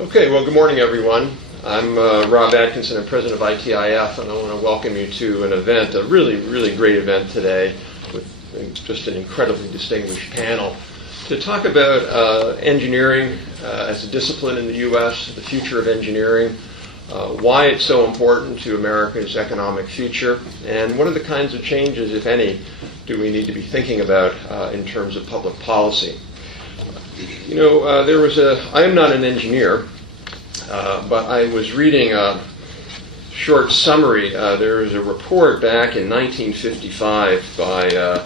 Okay, well, good morning, everyone. I'm Rob Atkinson. I'm president of ITIF, and I want to welcome you to an event, a really, really great event today, with just an incredibly distinguished panel to talk about engineering as a discipline in the U.S., the future of engineering, why it's so important to America's economic future, and what are the kinds of changes, if any, do we need to be thinking about in terms of public policy. You know, I am not an engineer, but I was reading a short summary. There was a report back in 1955 by the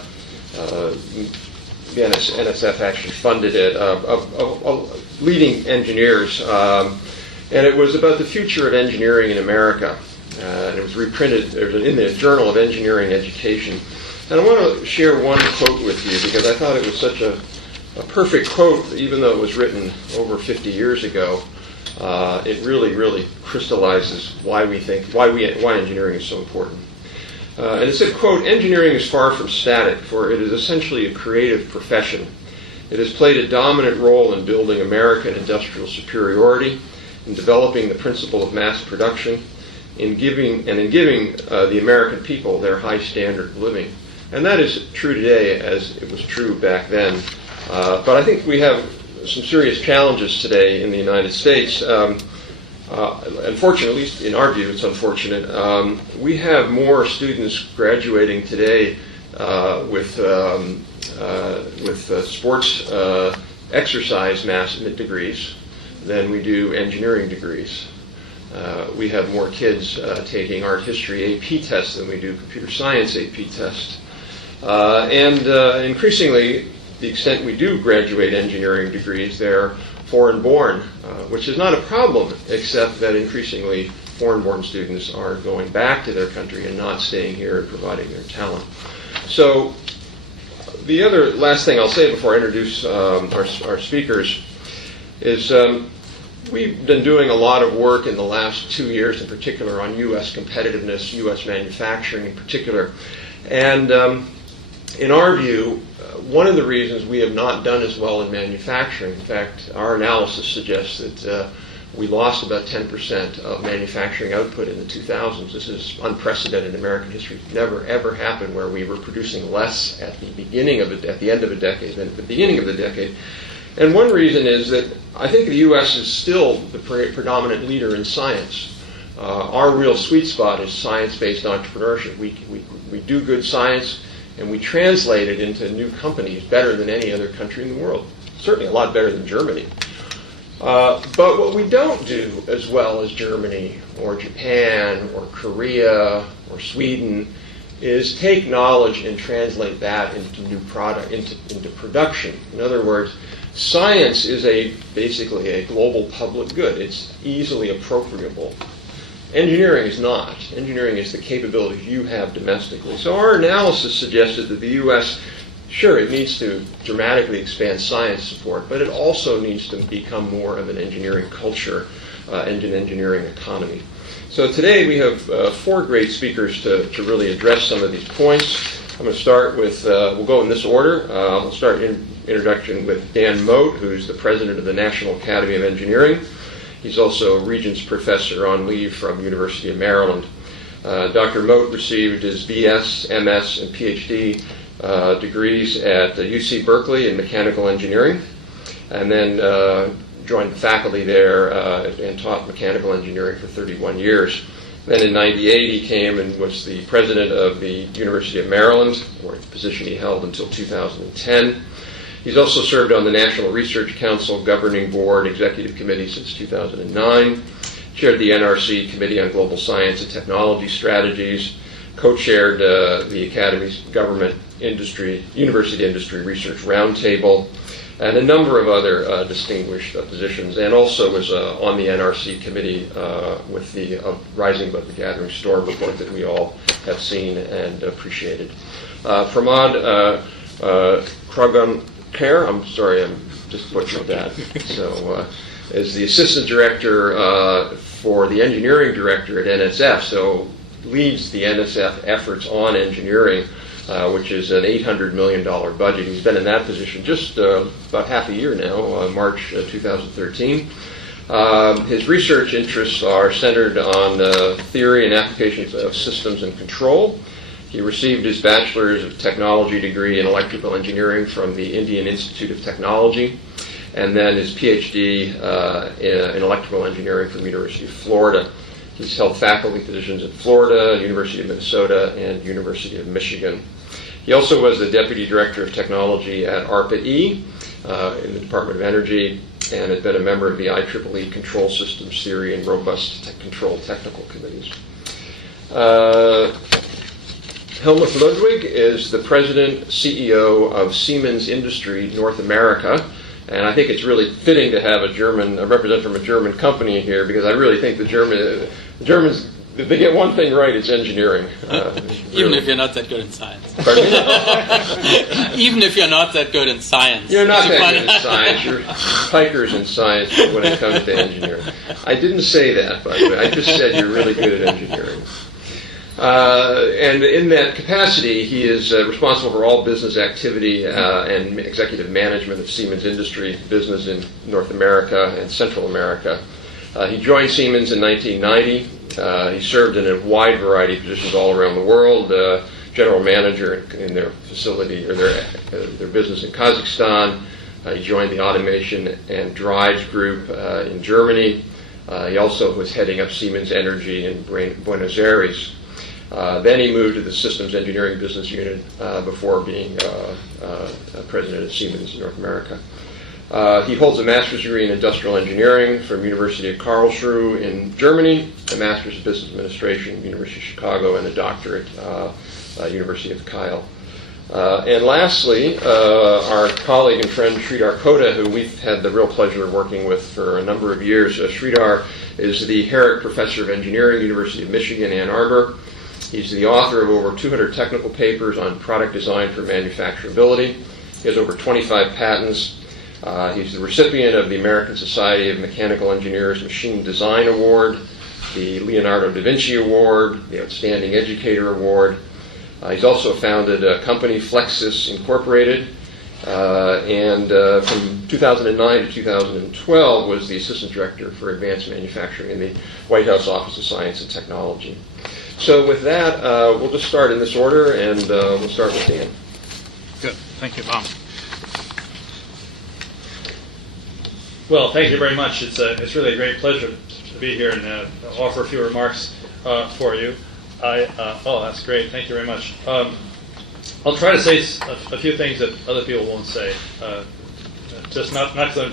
NSF actually funded it, of leading engineers, and it was about the future of engineering in America. And it was reprinted in the Journal of Engineering Education. And I want to share one quote with you because I thought it was such a perfect quote, even though it was written over 50 years ago. It really crystallizes why engineering is so important. And it said, quote, "Engineering is far from static, for it is essentially a creative profession. It has played a dominant role in building American industrial superiority, in developing the principle of mass production, in giving the American people their high standard of living." And that is true today as it was true back then. But I think we have some serious challenges today in the United States. Unfortunately, at least in our view, it's unfortunate. We have more students graduating today with sports exercise mass degrees than we do engineering degrees. We have more kids taking art history AP tests than we do computer science AP tests. And increasingly, the extent we do graduate engineering degrees, they're foreign-born, which is not a problem, except that increasingly foreign-born students are going back to their country and not staying here and providing their talent. So the other last thing I'll say before I introduce our speakers is we've been doing a lot of work in the last 2 years in particular on U.S. competitiveness, U.S. manufacturing in particular. And in our view, one of the reasons we have not done as well in manufacturing, in fact, our analysis suggests that we lost about 10% of manufacturing output in the 2000s. This is unprecedented in American history. Never, ever happened where we were producing less at the end of a decade than at the beginning of the decade. And one reason is that I think the U.S. is still the predominant leader in science. Our real sweet spot is science-based entrepreneurship. We do good science, and we translate it into new companies better than any other country in the world. Certainly a lot better than Germany. But what we don't do as well as Germany or Japan or Korea or Sweden is take knowledge and translate that into new product, into production. In other words, science is basically a global public good. It's easily appropriable. Engineering is not. Engineering is the capability you have domestically. So our analysis suggested that the U.S., sure, it needs to dramatically expand science support, but it also needs to become more of an engineering culture and an engineering economy. So today we have 4 great speakers to really address some of these points. I'm going to start with, we'll go in this order. We'll start introduction with Dan Mote, who's the president of the National Academy of Engineering. He's also a Regents Professor on leave from University of Maryland. Dr. Mote received his BS, MS, and PhD degrees at UC Berkeley in mechanical engineering, and then joined the faculty there and taught mechanical engineering for 31 years. Then in '98 he came and was the president of the University of Maryland, or the position he held until 2010. He's also served on the National Research Council Governing Board Executive Committee since 2009, chaired the NRC Committee on Global Science and Technology Strategies, co-chaired the Academy's Government University Industry Research Roundtable, and a number of other distinguished positions, and also was on the NRC Committee with the Rising Above the Gathering Storm report that we all have seen and appreciated. Pramod Kragankar, I'm sorry, I'm just butchered that. So, is the assistant director for the engineering director at NSF, so leads the NSF efforts on engineering, which is an $800 million budget. He's been in that position just about half a year now, March 2013. His research interests are centered on theory and applications of systems and control. He received his Bachelor's of Technology degree in Electrical Engineering from the Indian Institute of Technology, and then his PhD in Electrical Engineering from the University of Florida. He's held faculty positions at Florida, University of Minnesota, and University of Michigan. He also was the Deputy Director of Technology at ARPA-E in the Department of Energy, and had been a member of the IEEE Control Systems Theory and Robust Control Technical Committees. Helmut Ludwig is the President, CEO of Siemens Industry North America, and I think it's really fitting to have a representative from a German company here, because I really think the Germans, if they get one thing right, it's engineering. Even if you're not that good in science. Pardon me? Even if you're not that good in science. You're not that good in science. You're pikers in science when it comes to engineering. I didn't say that, by the way. I just said you're really good at engineering. And in that capacity, he is responsible for all business activity and executive management of Siemens Industry business in North America and Central America. He joined Siemens in 1990. He served in a wide variety of positions all around the world. General manager in their facility or their business in Kazakhstan. He joined the automation and drives group in Germany. He also was heading up Siemens Energy in Buenos Aires. Then he moved to the Systems Engineering Business Unit before being president of Siemens in North America. He holds a master's degree in industrial engineering from University of Karlsruhe in Germany, a master's of business administration from University of Chicago, and a doctorate University of Kiel. And lastly, our colleague and friend Sridhar Kota, who we've had the real pleasure of working with for a number of years. Sridhar is the Herrick Professor of Engineering, University of Michigan, Ann Arbor. He's the author of over 200 technical papers on product design for manufacturability. He has over 25 patents. He's the recipient of the American Society of Mechanical Engineers Machine Design Award, the Leonardo da Vinci Award, the Outstanding Educator Award. He's also founded a company, Flexus Incorporated, and from 2009 to 2012 was the Assistant Director for Advanced Manufacturing in the White House Office of Science and Technology. So with that, we'll just start in this order, and we'll start with Dan. Good. Thank you, Tom. Well, thank you very much. It's really a great pleasure to be here and offer a few remarks for you. Oh, that's great. Thank you very much. I'll try to say a few things that other people won't say. Just not because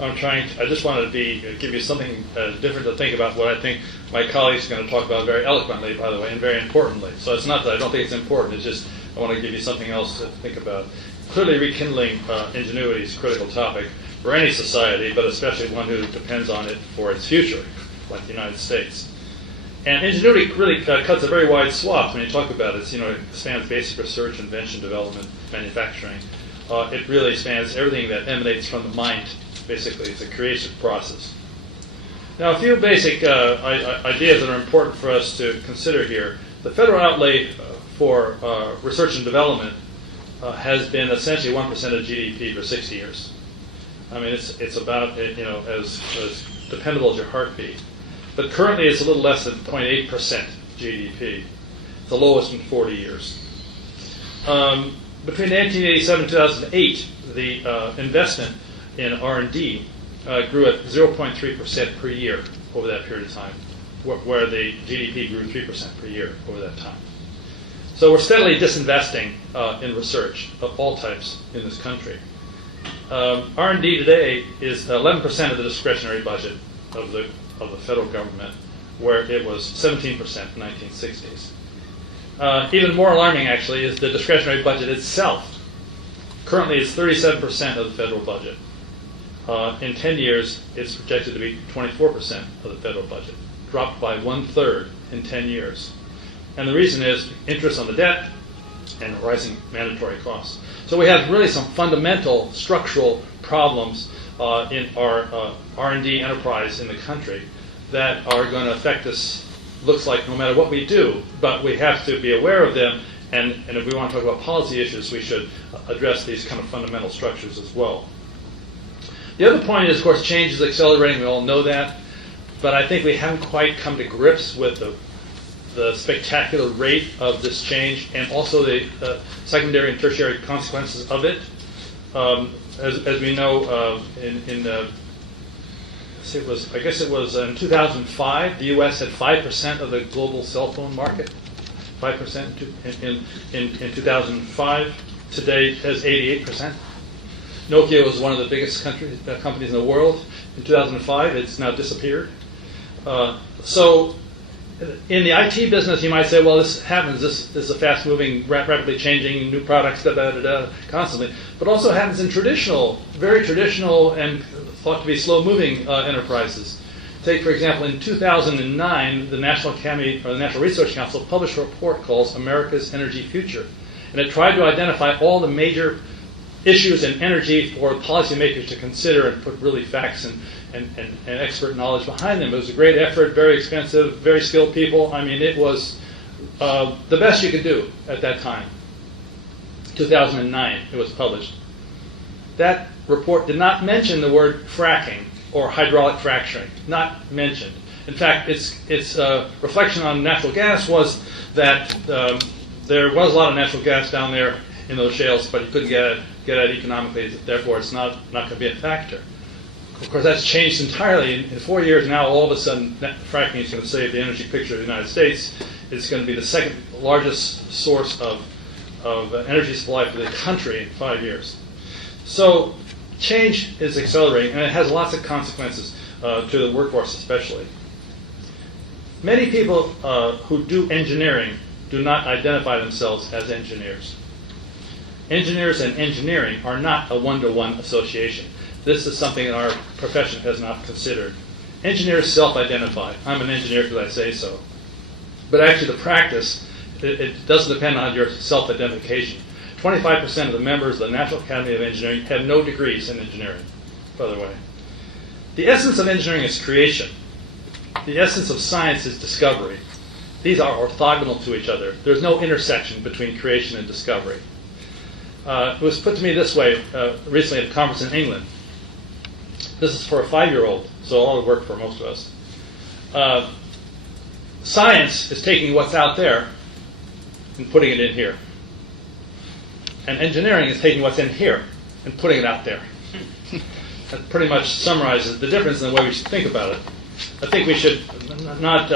I'm trying. I just wanted to give you something different to think about. What I think my colleagues are going to talk about very eloquently, by the way, and very importantly. So it's not that I don't think it's important. It's just I want to give you something else to think about. Clearly, rekindling ingenuity is a critical topic for any society, but especially one who depends on it for its future, like the United States. And ingenuity really cuts a very wide swath when you talk about it. It spans basic research, invention, development, manufacturing. It really spans everything that emanates from the mind, basically. It's a creative process. Now, a few basic ideas that are important for us to consider here. The federal outlay for research and development has been essentially 1% of GDP for 60 years. I mean, it's about as dependable as your heartbeat. But currently, it's a little less than 0.8% GDP. It's the lowest in 40 years. Between 1987 and 2008, the investment in R&D grew at 0.3% per year over that period of time, where the GDP grew 3% per year over that time. So we're steadily disinvesting in research of all types in this country. R&D today is 11% of the discretionary budget of the federal government, where it was 17% in the 1960s. Even more alarming, actually, is the discretionary budget itself. Currently, it's 37% of the federal budget. In 10 years, it's projected to be 24% of the federal budget, dropped by 1/3 in 10 years. And the reason is interest on the debt and rising mandatory costs. So we have really some fundamental structural problems in our R&D enterprise in the country that are going to affect us, looks like, no matter what we do. But we have to be aware of them, and if we want to talk about policy issues, we should address these kind of fundamental structures as well. The other point is, of course, change is accelerating. We all know that. But I think we haven't quite come to grips with the spectacular rate of this change and also the secondary and tertiary consequences of it. As we know, I guess it was in 2005, the U.S. had 5% of the global cell phone market. 5% in 2005. Today it has 88%. Nokia was one of the biggest companies in the world. In 2005, it's now disappeared. So in the IT business, you might say, well, this happens. This is a fast-moving, rapidly changing, new products, constantly. But also happens in very traditional and thought to be slow-moving enterprises. Take, for example, in 2009, the National Academy or the National Research Council published a report called America's Energy Future. And it tried to identify all the major issues in energy for policymakers to consider and put really facts and expert knowledge behind them. It was a great effort, very expensive, very skilled people. I mean, it was the best you could do at that time. 2009, it was published. That report did not mention the word fracking or hydraulic fracturing, not mentioned. In fact, its reflection on natural gas was that there was a lot of natural gas down there in those shales, but you couldn't get at it economically, therefore it's not going to be a factor. Of course, that's changed entirely. In 4 years now, all of a sudden, fracking is going to save the energy picture of the United States. It's going to be the second largest source of energy supply for the country in 5 years. So change is accelerating, and it has lots of consequences to the workforce especially. Many people who do engineering do not identify themselves as engineers. Engineers and engineering are not a one-to-one association. This is something that our profession has not considered. Engineers self-identify. I'm an engineer because I say so. But actually the practice, it doesn't depend on your self-identification. 25% of the members of the National Academy of Engineering have no degrees in engineering, by the way. The essence of engineering is creation. The essence of science is discovery. These are orthogonal to each other. There's no intersection between creation and discovery. It was put to me this way recently at a conference in England. This is for a 5-year-old, so all the work for most of us. Science is taking what's out there and putting it in here. And engineering is taking what's in here and putting it out there. That pretty much summarizes the difference in the way we should think about it. I think we should not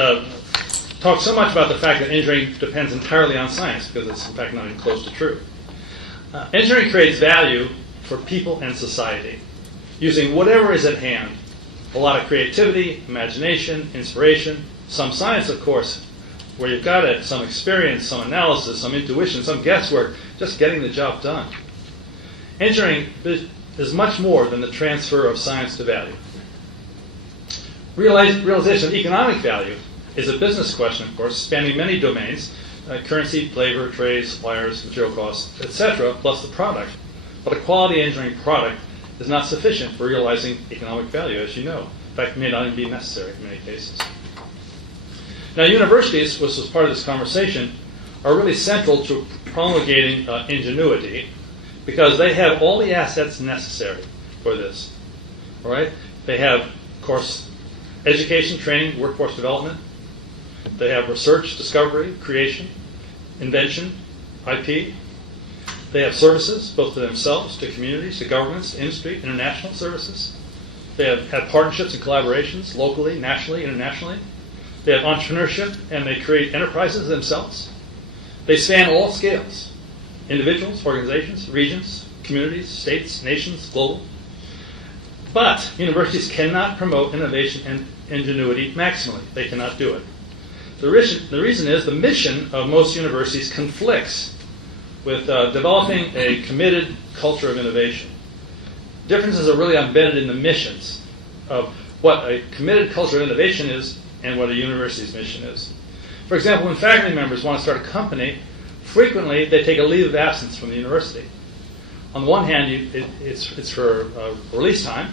talk so much about the fact that engineering depends entirely on science, because it's in fact not even close to true. Engineering creates value for people and society using whatever is at hand. A lot of creativity, imagination, inspiration, some science, of course, where you've got it, some experience, some analysis, some intuition, some guesswork, just getting the job done. Engineering is much more than the transfer of science to value. Realization of economic value is a business question, of course, spanning many domains, currency, labor, trade, suppliers, material costs, etc., plus the product. But a quality engineering product is not sufficient for realizing economic value, as you know. In fact, it may not even be necessary in many cases. Now, universities, which was part of this conversation, are really central to promulgating ingenuity, because they have all the assets necessary for this. All right? They have, of course, education, training, workforce development. They have research, discovery, creation, invention, IP. They have services, both to themselves, to communities, to governments, industry, international services. They have partnerships and collaborations, locally, nationally, internationally. They have entrepreneurship, and they create enterprises themselves. They span all scales: individuals, organizations, regions, communities, states, nations, global. But universities cannot promote innovation and ingenuity maximally. They cannot do it. The reason is the mission of most universities conflicts with developing a committed culture of innovation. Differences are really embedded in the missions of what a committed culture of innovation is and what a university's mission is. For example, when faculty members want to start a company, frequently they take a leave of absence from the university. On the one hand, it's for release time,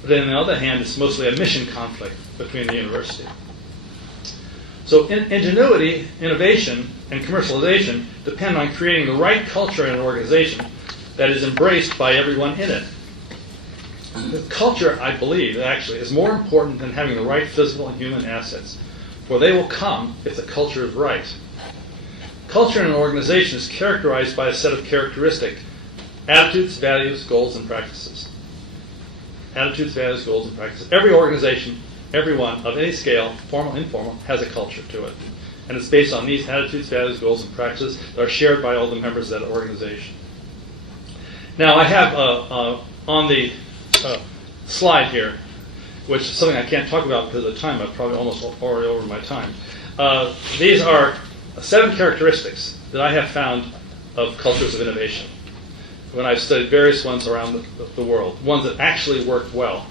but then on the other hand, it's mostly a mission conflict between the university. So ingenuity, innovation, and commercialization depend on creating the right culture in an organization that is embraced by everyone in it. The culture, I believe, actually, is more important than having the right physical and human assets, for they will come if the culture is right. Culture in an organization is characterized by a set of characteristics: attitudes, values, goals, and practices. Attitudes, values, goals, and practices. Every organization, everyone of any scale, formal, informal, has a culture to it. And it's based on these attitudes, values, goals, and practices that are shared by all the members of that organization. Now, I have on the slide here, which is something I can't talk about because of the time. I'm probably almost already over my time. These are 7 characteristics that I have found of cultures of innovation when I've studied various ones around the world, ones that actually work well.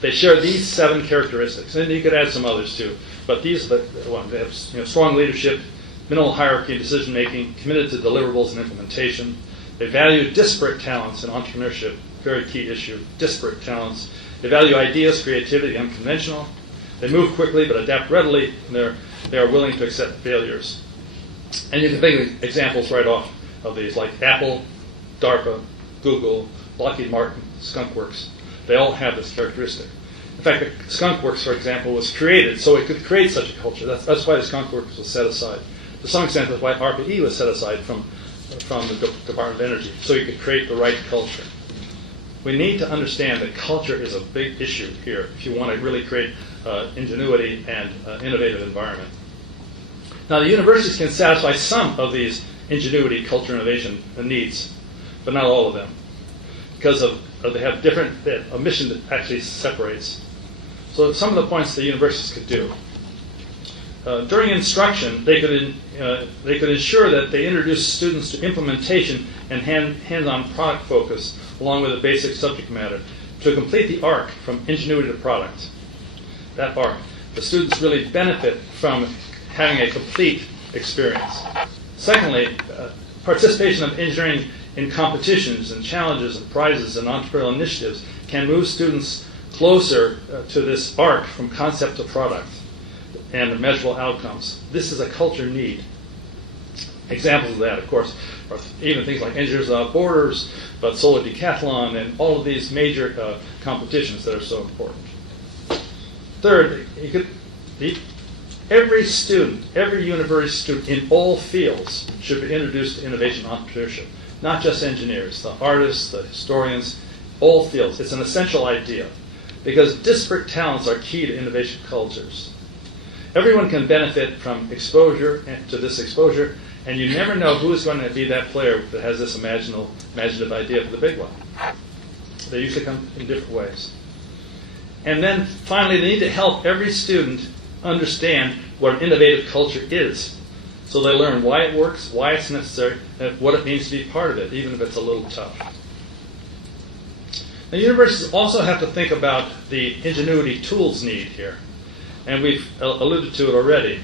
They share these 7 characteristics, and you could add some others too. But these are the ones. They have strong leadership, minimal hierarchy in decision making, committed to deliverables and implementation. They value disparate talents in entrepreneurship, very key issue, disparate talents. They value ideas, creativity, unconventional. They move quickly but adapt readily, and they are willing to accept failures. And you can think of examples right off of these, like Apple, DARPA, Google, Lockheed Martin, Skunk Works. They all have this characteristic. In fact, the Skunk Works, for example, was created so it could create such a culture. That's why the Skunk Works was set aside. To some extent, that's why RPE was set aside from the Department of Energy, so you could create the right culture. We need to understand that culture is a big issue here if you want to really create ingenuity and innovative environment. Now, the universities can satisfy some of these ingenuity, culture, innovation needs, but not all of them, because they have a mission that actually separates. So some of the points the universities could do. During instruction, they could ensure that they introduce students to implementation and hands-on product focus, along with a basic subject matter, to complete the arc from ingenuity to product. That arc. The students really benefit from having a complete experience. Secondly, participation of engineering in competitions and challenges and prizes and entrepreneurial initiatives can move students closer to this arc from concept to product and measurable outcomes. This is a culture need. Examples of that, of course, are even things like Engineers Without Borders, but Solar Decathlon, and all of these major competitions that are so important. Third, every student, every university student in all fields should be introduced to innovation and entrepreneurship. Not just engineers, the artists, the historians, all fields. It's an essential idea because disparate talents are key to innovation cultures. Everyone can benefit from exposure to this exposure, and you never know who is going to be that player that has this imaginative idea for the big one. They usually come in different ways. And then finally, they need to help every student understand what an innovative culture is. So they learn why it works, why it's necessary, and what it means to be part of it, even if it's a little tough. Now, universities also have to think about the ingenuity tools need here. And we've alluded to it already.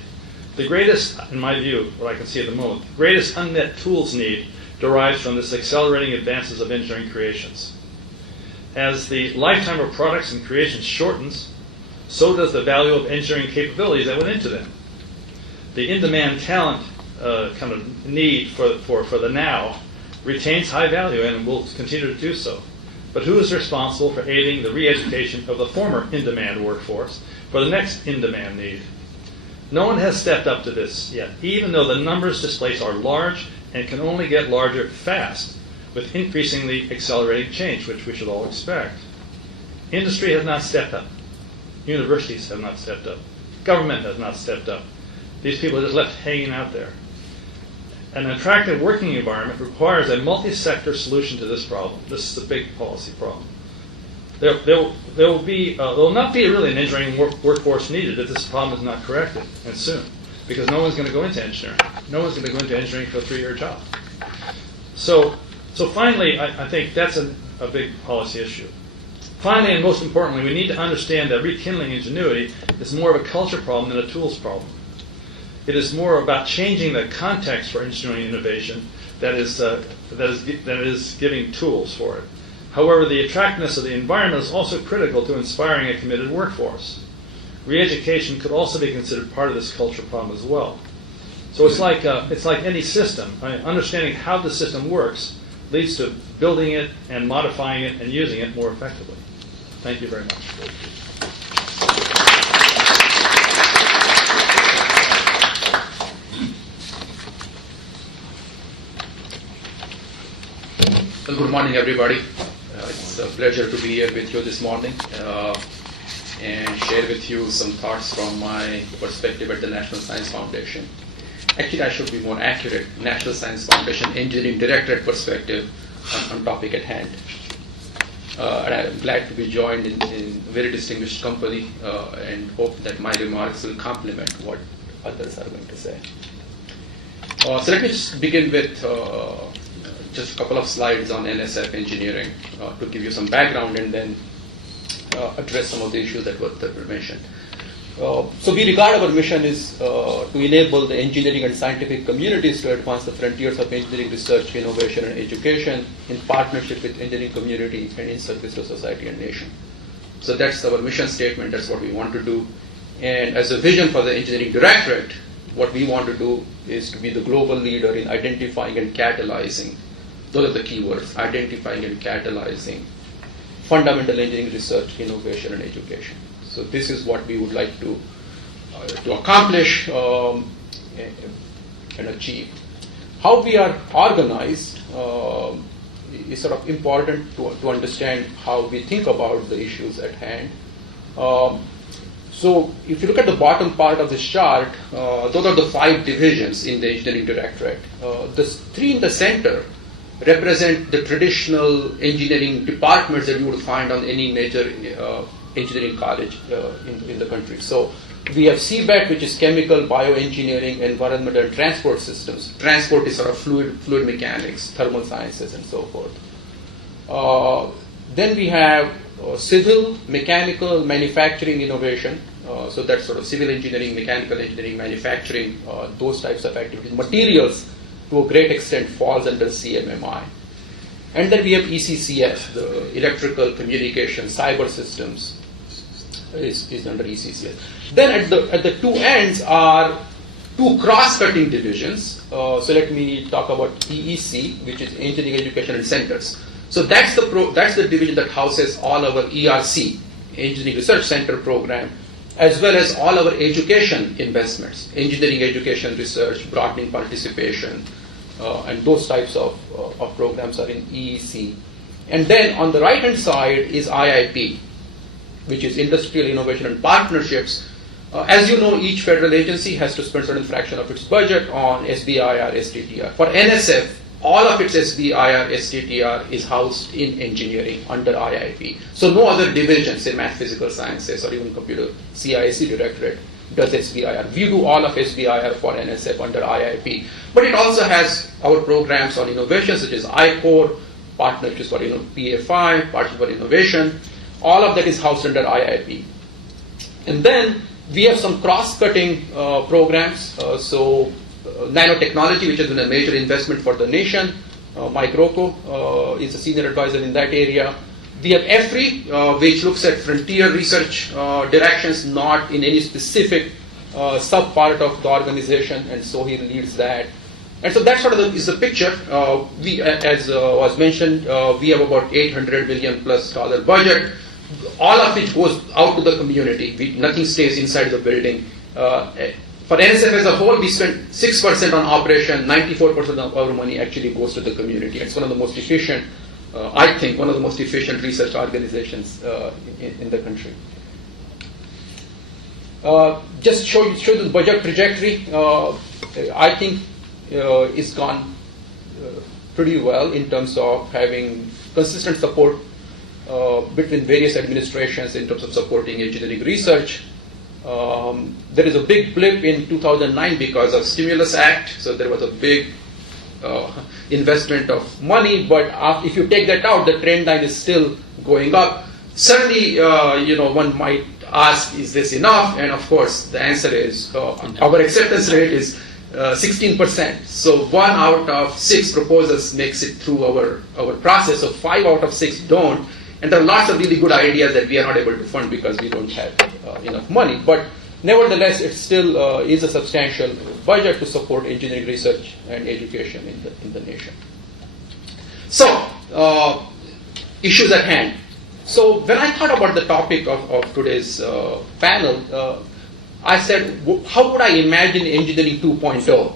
The greatest, in my view, what I can see at the moment, the greatest unmet tools need derives from this accelerating advances of engineering creations. As the lifetime of products and creations shortens, so does the value of engineering capabilities that went into them. The in-demand talent kind of need for the now retains high value and will continue to do so. But who is responsible for aiding the re-education of the former in-demand workforce for the next in-demand need? No one has stepped up to this yet, even though the numbers displaced are large and can only get larger fast with increasingly accelerating change, which we should all expect. Industry has not stepped up. Universities have not stepped up. Government has not stepped up. These people are just left hanging out there. An attractive working environment requires a multi-sector solution to this problem. This is a big policy problem. There will not be really an engineering workforce needed if this problem is not corrected, and soon, because no one's going to go into engineering. No one's going to go into engineering for a 3-year job. So finally, I think that's a big policy issue. Finally, and most importantly, we need to understand that rekindling ingenuity is more of a culture problem than a tools problem. It is more about changing the context for engineering innovation that is giving tools for it. However, the attractiveness of the environment is also critical to inspiring a committed workforce. Re-education could also be considered part of this culture problem as well. So it's like any system. Understanding how the system works leads to building it and modifying it and using it more effectively. Thank you very much. Well, good morning, everybody. It's a pleasure to be here with you this morning and share with you some thoughts from my perspective at the National Science Foundation. Actually, I should be more accurate. National Science Foundation Engineering Directorate perspective on topic at hand. And I'm glad to be joined in a very distinguished company and hope that my remarks will complement what others are going to say. So let me just begin with just a couple of slides on NSF engineering to give you some background and then address some of the issues that were mentioned. So we regard our mission is to enable the engineering and scientific communities to advance the frontiers of engineering research, innovation, and education in partnership with engineering community and in service to society and nation. So that's our mission statement. That's what we want to do. And as a vision for the engineering directorate, what we want to do is to be the global leader in identifying and catalyzing. Those are the key words: identifying and catalyzing fundamental engineering research, innovation, and education. So this is what we would like to accomplish and achieve. How we are organized is sort of important to understand how we think about the issues at hand. So if you look at the bottom part of this chart, those are the 5 divisions in the engineering directorate. The 3 in the center represent the traditional engineering departments that you would find on any major engineering college in the country. So we have CBET, which is chemical, bioengineering, environmental, and transport systems. Transport is sort of fluid mechanics, thermal sciences, and so forth. Then we have civil, mechanical, manufacturing, innovation. So that's sort of civil engineering, mechanical engineering, manufacturing, those types of activities. Materials, to a great extent, falls under CMMI. And then we have ECCS, the electrical, communication, cyber systems is under ECCS. Then at the 2 ends are 2 cross-cutting divisions. So let me talk about EEC, which is Engineering Education and Centers. So that's the division that houses all our ERC, Engineering Research Center program, as well as all our education investments, engineering education research, broadening participation, and those types of programs are in EEC. And then on the right-hand side is IIP, which is Industrial Innovation and Partnerships. As you know, each federal agency has to spend a certain fraction of its budget on SBIR, STTR. For NSF, all of its SBIR, STTR is housed in engineering under IIP. So no other division, say math, physical sciences, or even computer CISC directorate does SBIR. We do all of SBIR for NSF under IIP. But it also has our programs on innovation, such as I-Core, partnerships for PFI, partnership for innovation. All of that is housed under IIP. And then we have some cross-cutting programs. Nanotechnology, which has been a major investment for the nation. Mike Rocco is a senior advisor in that area. We have EFRI, which looks at frontier research directions, not in any specific sub-part of the organization, and so he leads that. And so that sort of is the picture. We, as was mentioned, we have about $800 million plus budget, all of which goes out to the community. Nothing stays inside the building. For NSF as a whole, we spend 6% on operation, 94% of our money actually goes to the community. It's one of the most efficient, I think, one of the most efficient research organizations in the country. Just show the budget trajectory. I think it's gone pretty well in terms of having consistent support between various administrations in terms of supporting engineering research. There is a big blip in 2009 because of Stimulus Act, so there was a big investment of money, but if you take that out, the trend line is still going up. Certainly, one might ask, is this enough? And of course, the answer is our acceptance rate is 16%. So 1 out of 6 proposals makes it through our process, so 5 out of 6 don't. And there are lots of really good ideas that we are not able to fund because we don't have enough money. But nevertheless, it still is a substantial budget to support engineering research and education in the nation. So, issues at hand. So when I thought about the topic of today's panel, I said, how would I imagine engineering 2.0?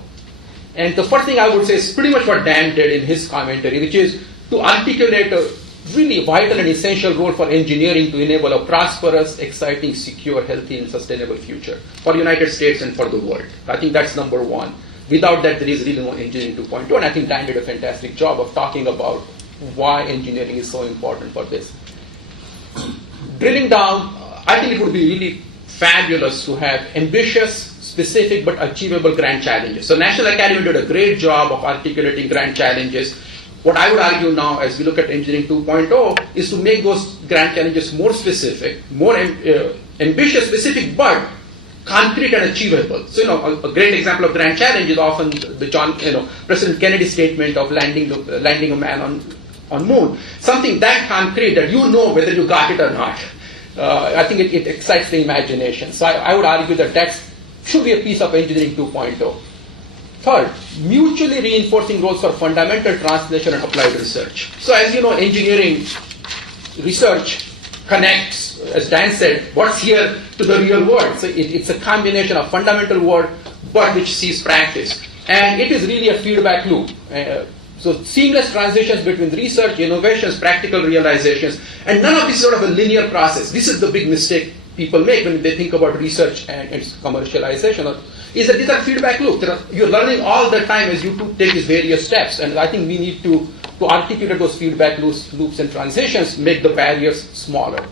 And the first thing I would say is pretty much what Dan did in his commentary, which is to articulate a really vital and essential role for engineering to enable a prosperous, exciting, secure, healthy, and sustainable future for the United States and for the world. I think that's number one. Without that, there is really no engineering 2.0, and I think Dan did a fantastic job of talking about why engineering is so important for this. Drilling down, I think it would be really fabulous to have ambitious, specific, but achievable grand challenges. So National Academy did a great job of articulating grand challenges. What I would argue now, as we look at engineering 2.0, is to make those grand challenges more specific, more ambitious, specific, but concrete and achievable. So, a great example of grand challenge is often the President Kennedy statement of landing a man on moon. Something that concrete that you know whether you got it or not. I think it excites the imagination. So I would argue that should be a piece of engineering 2.0. Third, mutually reinforcing roles for fundamental translation and applied research. So as you know, engineering research connects, as Dan said, what's here to the real world. So it's a combination of fundamental work, but which sees practice. And it is really a feedback loop. So seamless transitions between research, innovations, practical realizations, and none of this is sort of a linear process. This is the big mistake people make when they think about research and its commercialization, is that these are feedback loops. You're learning all the time as you take these various steps, and I think we need to articulate those feedback loops and transitions, make the barriers smaller.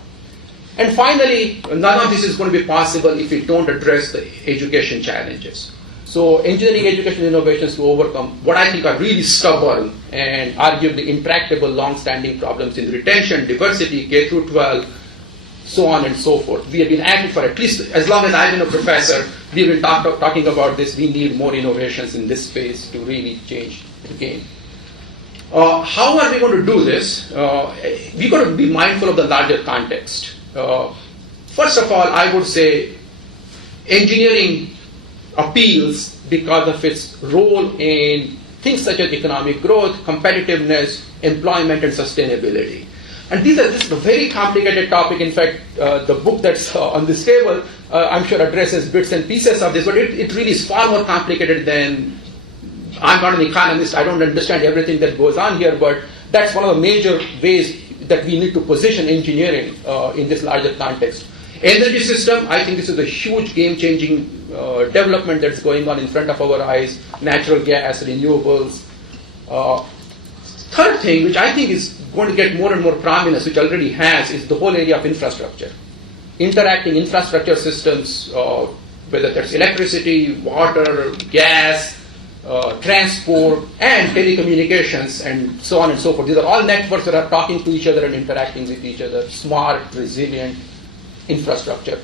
And finally, none of this is going to be possible if we don't address the education challenges. So engineering education innovations to overcome what I think are really stubborn and arguably intractable long-standing problems in retention, diversity, K through 12, so on and so forth. We have been at it for at least as long as I've been a professor. We've been talking about this. We need more innovations in this space to really change the game. How are we going to do this? We've got to be mindful of the larger context. First of all, I would say engineering appeals because of its role in things such as economic growth, competitiveness, employment, and sustainability. And this is a very complicated topic. In fact, the book that's on this table, I'm sure addresses bits and pieces of this, but it really is far more complicated than, I'm not an economist, I don't understand everything that goes on here, but that's one of the major ways that we need to position engineering in this larger context. Energy system, I think this is a huge game-changing development that's going on in front of our eyes, natural gas, renewables. Third thing, which I think is going to get more and more prominence, which already has, is the whole area of infrastructure. Interacting infrastructure systems, whether that's electricity, water, gas, transport, and telecommunications, and so on and so forth. These are all networks that are talking to each other and interacting with each other. Smart, resilient infrastructure.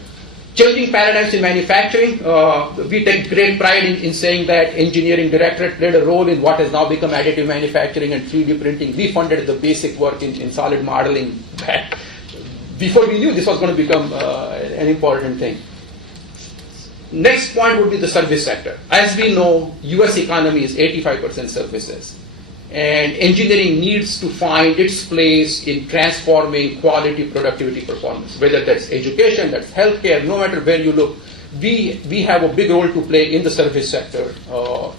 Changing paradigms in manufacturing. We take great pride in saying that engineering directorate played a role in what has now become additive manufacturing and 3D printing. We funded the basic work in solid modeling back before we knew this was going to become an important thing. Next point would be the service sector. As we know, US economy is 85% services. And engineering needs to find its place in transforming quality, productivity, performance. Whether that's education, that's healthcare, no matter where you look, we have a big role to play in the service sector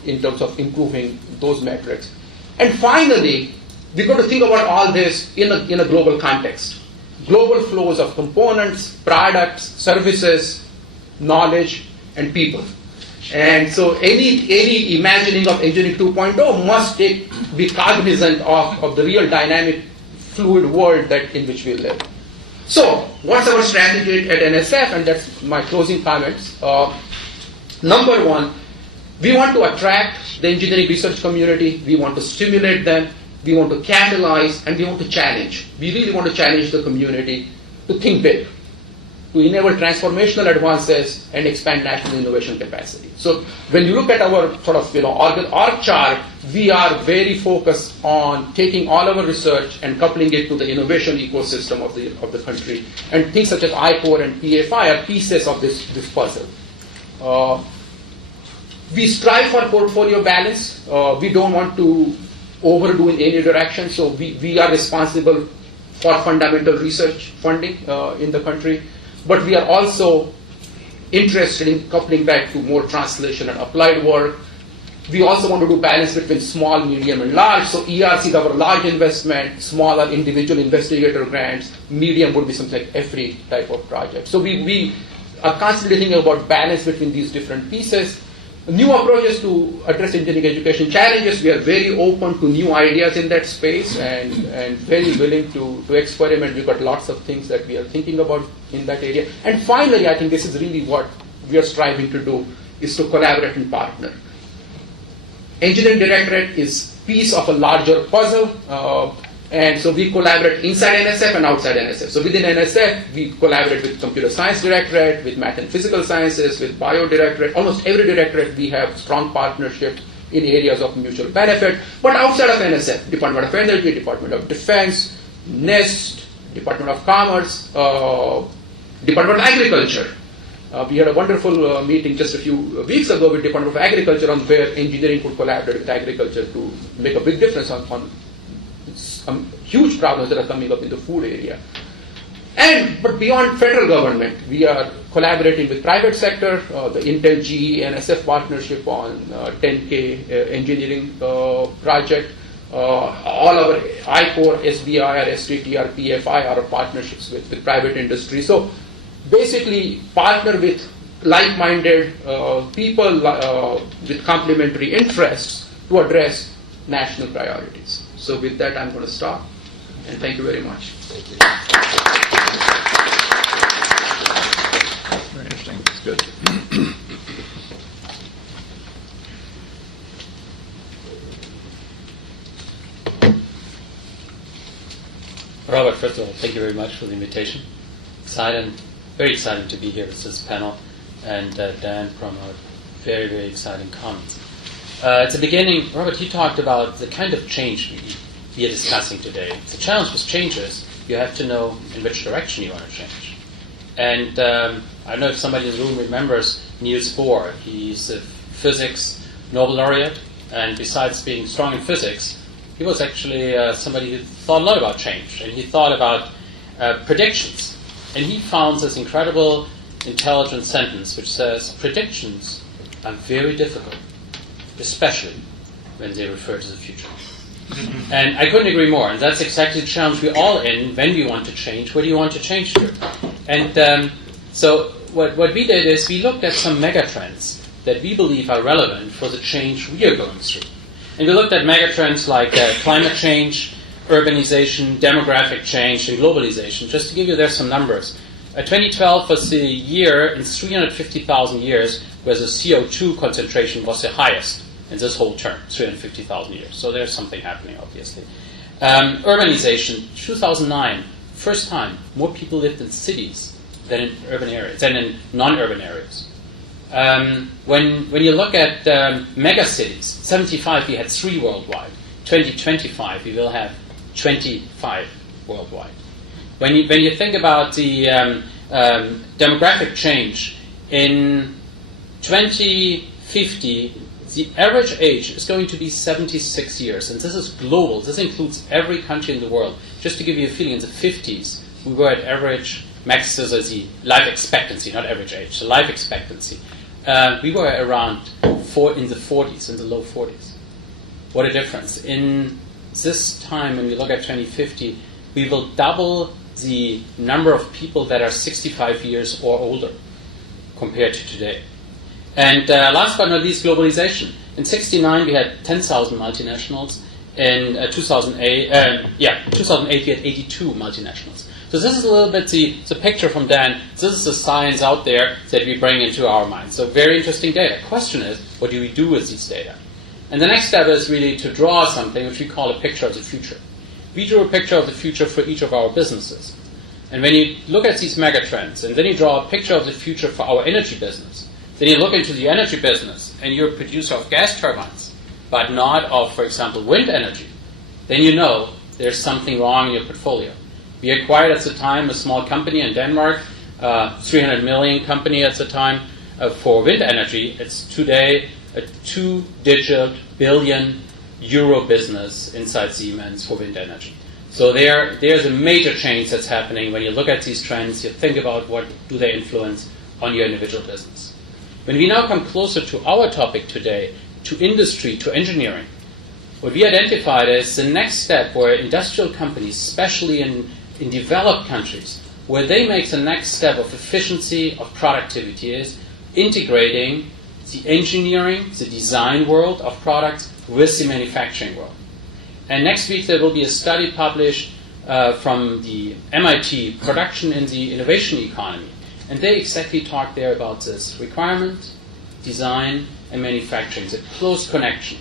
in terms of improving those metrics. And finally, we've got to think about all this in a global context. Global flows of components, products, services, knowledge, and people. And so any imagining of engineering 2.0 must be cognizant of the real dynamic, fluid world in which we live. So what's our strategy at NSF? And that's my closing comments. Number one, we want to attract the engineering research community. We want to stimulate them. We want to catalyze, and we want to challenge. We really want to challenge the community to think big, to enable transformational advances and expand national innovation capacity. So when you look at our sort of org chart, we are very focused on taking all our research and coupling it to the innovation ecosystem of the country. And things such as I-Core and PFI are pieces of this puzzle. We strive for portfolio balance. We don't want to overdo in any direction, so we are responsible for fundamental research funding in the country. But we are also interested in coupling back to more translation and applied work. We also want to do balance between small, medium, and large. So ERC is our large investment, smaller individual investigator grants, medium would be something like every type of project. So we are constantly thinking about balance between these different pieces. New approaches to address engineering education challenges. We are very open to new ideas in that space and very willing to experiment. We've got lots of things that we are thinking about in that area. And finally, I think this is really what we are striving to do, is to collaborate and partner. Engineering Directorate is piece of a larger puzzle, and so we collaborate inside NSF and outside NSF. So within NSF, we collaborate with Computer Science Directorate, with Math and Physical Sciences, with Bio Directorate. Almost every directorate we have strong partnerships in areas of mutual benefit. But outside of NSF, Department of Energy, Department of Defense, NIST, Department of Commerce, Department of Agriculture. We had a wonderful meeting just a few weeks ago with Department of Agriculture on where engineering could collaborate with agriculture to make a big difference on some huge problems that are coming up in the food area. But beyond federal government, we are collaborating with private sector, the Intel GE NSF partnership on 10K engineering project. All our I-Core, SBIR, STTR, PFI are partnerships with private industry. So basically partner with like-minded people with complementary interests to address national priorities. So with that, I'm going to stop, and thank you very much. Thank you. Very interesting. That's good. Robert, first of all, thank you very much for the invitation. Very exciting to be here with this panel, and Dan promote very, very exciting comments. At the beginning, Robert, you talked about the kind of change we are discussing today. The challenge with change is you have to know in which direction you want to change. And I don't know if somebody in the room remembers Niels Bohr. He's a physics Nobel laureate, and besides being strong in physics, he was actually somebody who thought a lot about change, and he thought about predictions. And he found this incredible, intelligent sentence which says, predictions are very difficult, especially when they refer to the future. And I couldn't agree more. And that's exactly the challenge we're all in when we want to change. What do you want to change to? And so what we did is we looked at some megatrends that we believe are relevant for the change we are going through. And we looked at megatrends like climate change, urbanization, demographic change, and globalization. Just to give you there some numbers. 2012 was the year in 350,000 years where the CO2 concentration was the highest in this whole term, 350,000 years. So there's something happening, obviously. Urbanization, 2009, first time more people lived in cities than in urban areas, than in non-urban areas. When you look at megacities, 75 we had 3 worldwide. 2025 we will have 25 worldwide. When you think about the demographic change, in 2050 the average age is going to be 76 years, and this is global. This includes every country in the world. Just to give you a feeling, in the 50s we were at average max, as the life expectancy, not average age, the life expectancy. We were around in the 40s, in the low 40s. What a difference. In this time, when we look at 2050, we will double the number of people that are 65 years or older compared to today. And last but not least, globalization. In 1969, we had 10,000 multinationals. In 2008 we had 82 multinationals. So this is a little bit the picture from Dan. This is the science out there that we bring into our minds. So very interesting data. Question is, what do we do with these data? And the next step is really to draw something which we call a picture of the future. We drew a picture of the future for each of our businesses. And when you look at these megatrends, and then you draw a picture of the future for our energy business, then you look into the energy business, and you're a producer of gas turbines, but not of, for example, wind energy, then you know there's something wrong in your portfolio. We acquired at the time a small company in Denmark, 300 million company at the time for wind energy. It's today a 2-digit billion euro business inside Siemens for wind energy. So there's a major change that's happening. When you look at these trends, you think about what do they influence on your individual business. When we now come closer to our topic today, to industry, to engineering, what we identified as the next step where industrial companies, especially in developed countries, where they make the next step of efficiency, of productivity, is integrating the engineering, the design world of products with the manufacturing world. And next week there will be a study published from the MIT Production in the Innovation Economy. And they exactly talk there about this requirement, design, and manufacturing, the close connection.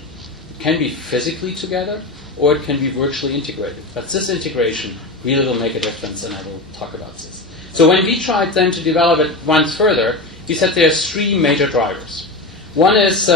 It can be physically together, or it can be virtually integrated. But this integration really will make a difference, and I will talk about this. So when we tried then to develop it once further, we said there's three major drivers. One is,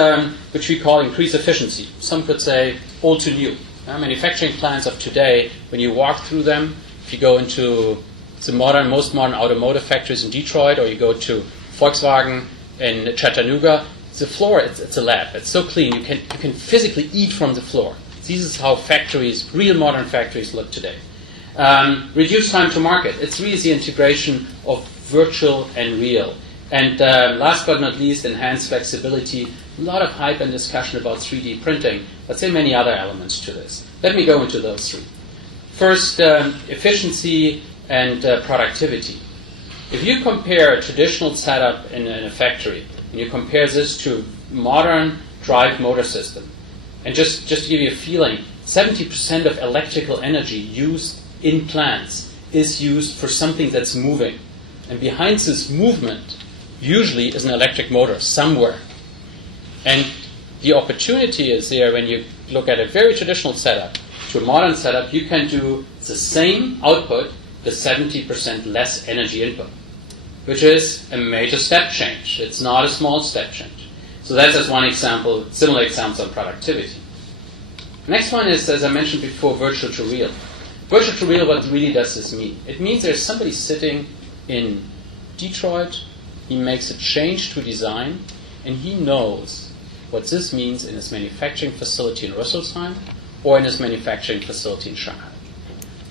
which we call increased efficiency. Some could say old to new. Manufacturing plants of today, when you walk through them, if you go into the most modern automotive factories in Detroit, or you go to Volkswagen in Chattanooga, the floor, it's a lab. It's so clean, you can physically eat from the floor. This is how factories, real modern factories, look today. Reduced time to market. It's really the integration of virtual and real. And last but not least, enhanced flexibility. A lot of hype and discussion about 3D printing, but there are many other elements to this. Let me go into those three. First, efficiency and productivity. If you compare a traditional setup in a factory, and you compare this to modern drive motor system, and just to give you a feeling, 70% of electrical energy used in plants is used for something that's moving. And behind this movement usually is an electric motor somewhere. And the opportunity is there when you look at a very traditional setup to a modern setup, you can do the same output with 70% less energy input, which is a major step change. It's not a small step change. So that's just one example, similar examples of productivity. Next one is, as I mentioned before, virtual to real. Virtual to real, what really does this mean? It means there's somebody sitting in Detroit, he makes a change to design, and he knows what this means in his manufacturing facility in Rüsselsheim or in his manufacturing facility in Shanghai.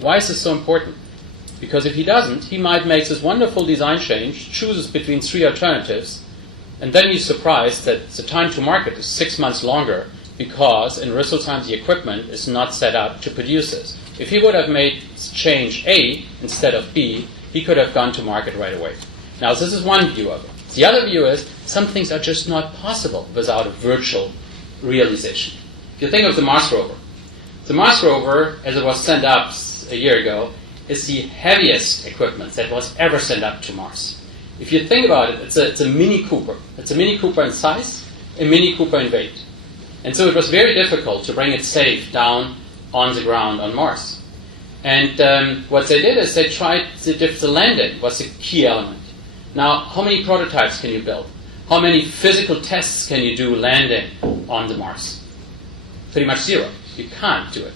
Why is this so important? Because if he doesn't, he might make this wonderful design change, chooses between three alternatives, and then he's surprised that the time to market is 6 months longer because in Rüsselsheim the equipment is not set up to produce this. If he would have made change A instead of B, he could have gone to market right away. Now, this is one view of it. The other view is some things are just not possible without a virtual realization. If you think of the Mars rover, as it was sent up a year ago, is the heaviest equipment that was ever sent up to Mars. If you think about it, it's a Mini Cooper. It's a Mini Cooper in size, a Mini Cooper in weight. And so it was very difficult to bring it safe down on the ground on Mars. And what they did is they tried the landing was the key element. Now, how many prototypes can you build? How many physical tests can you do landing on the Mars? Pretty much zero. You can't do it.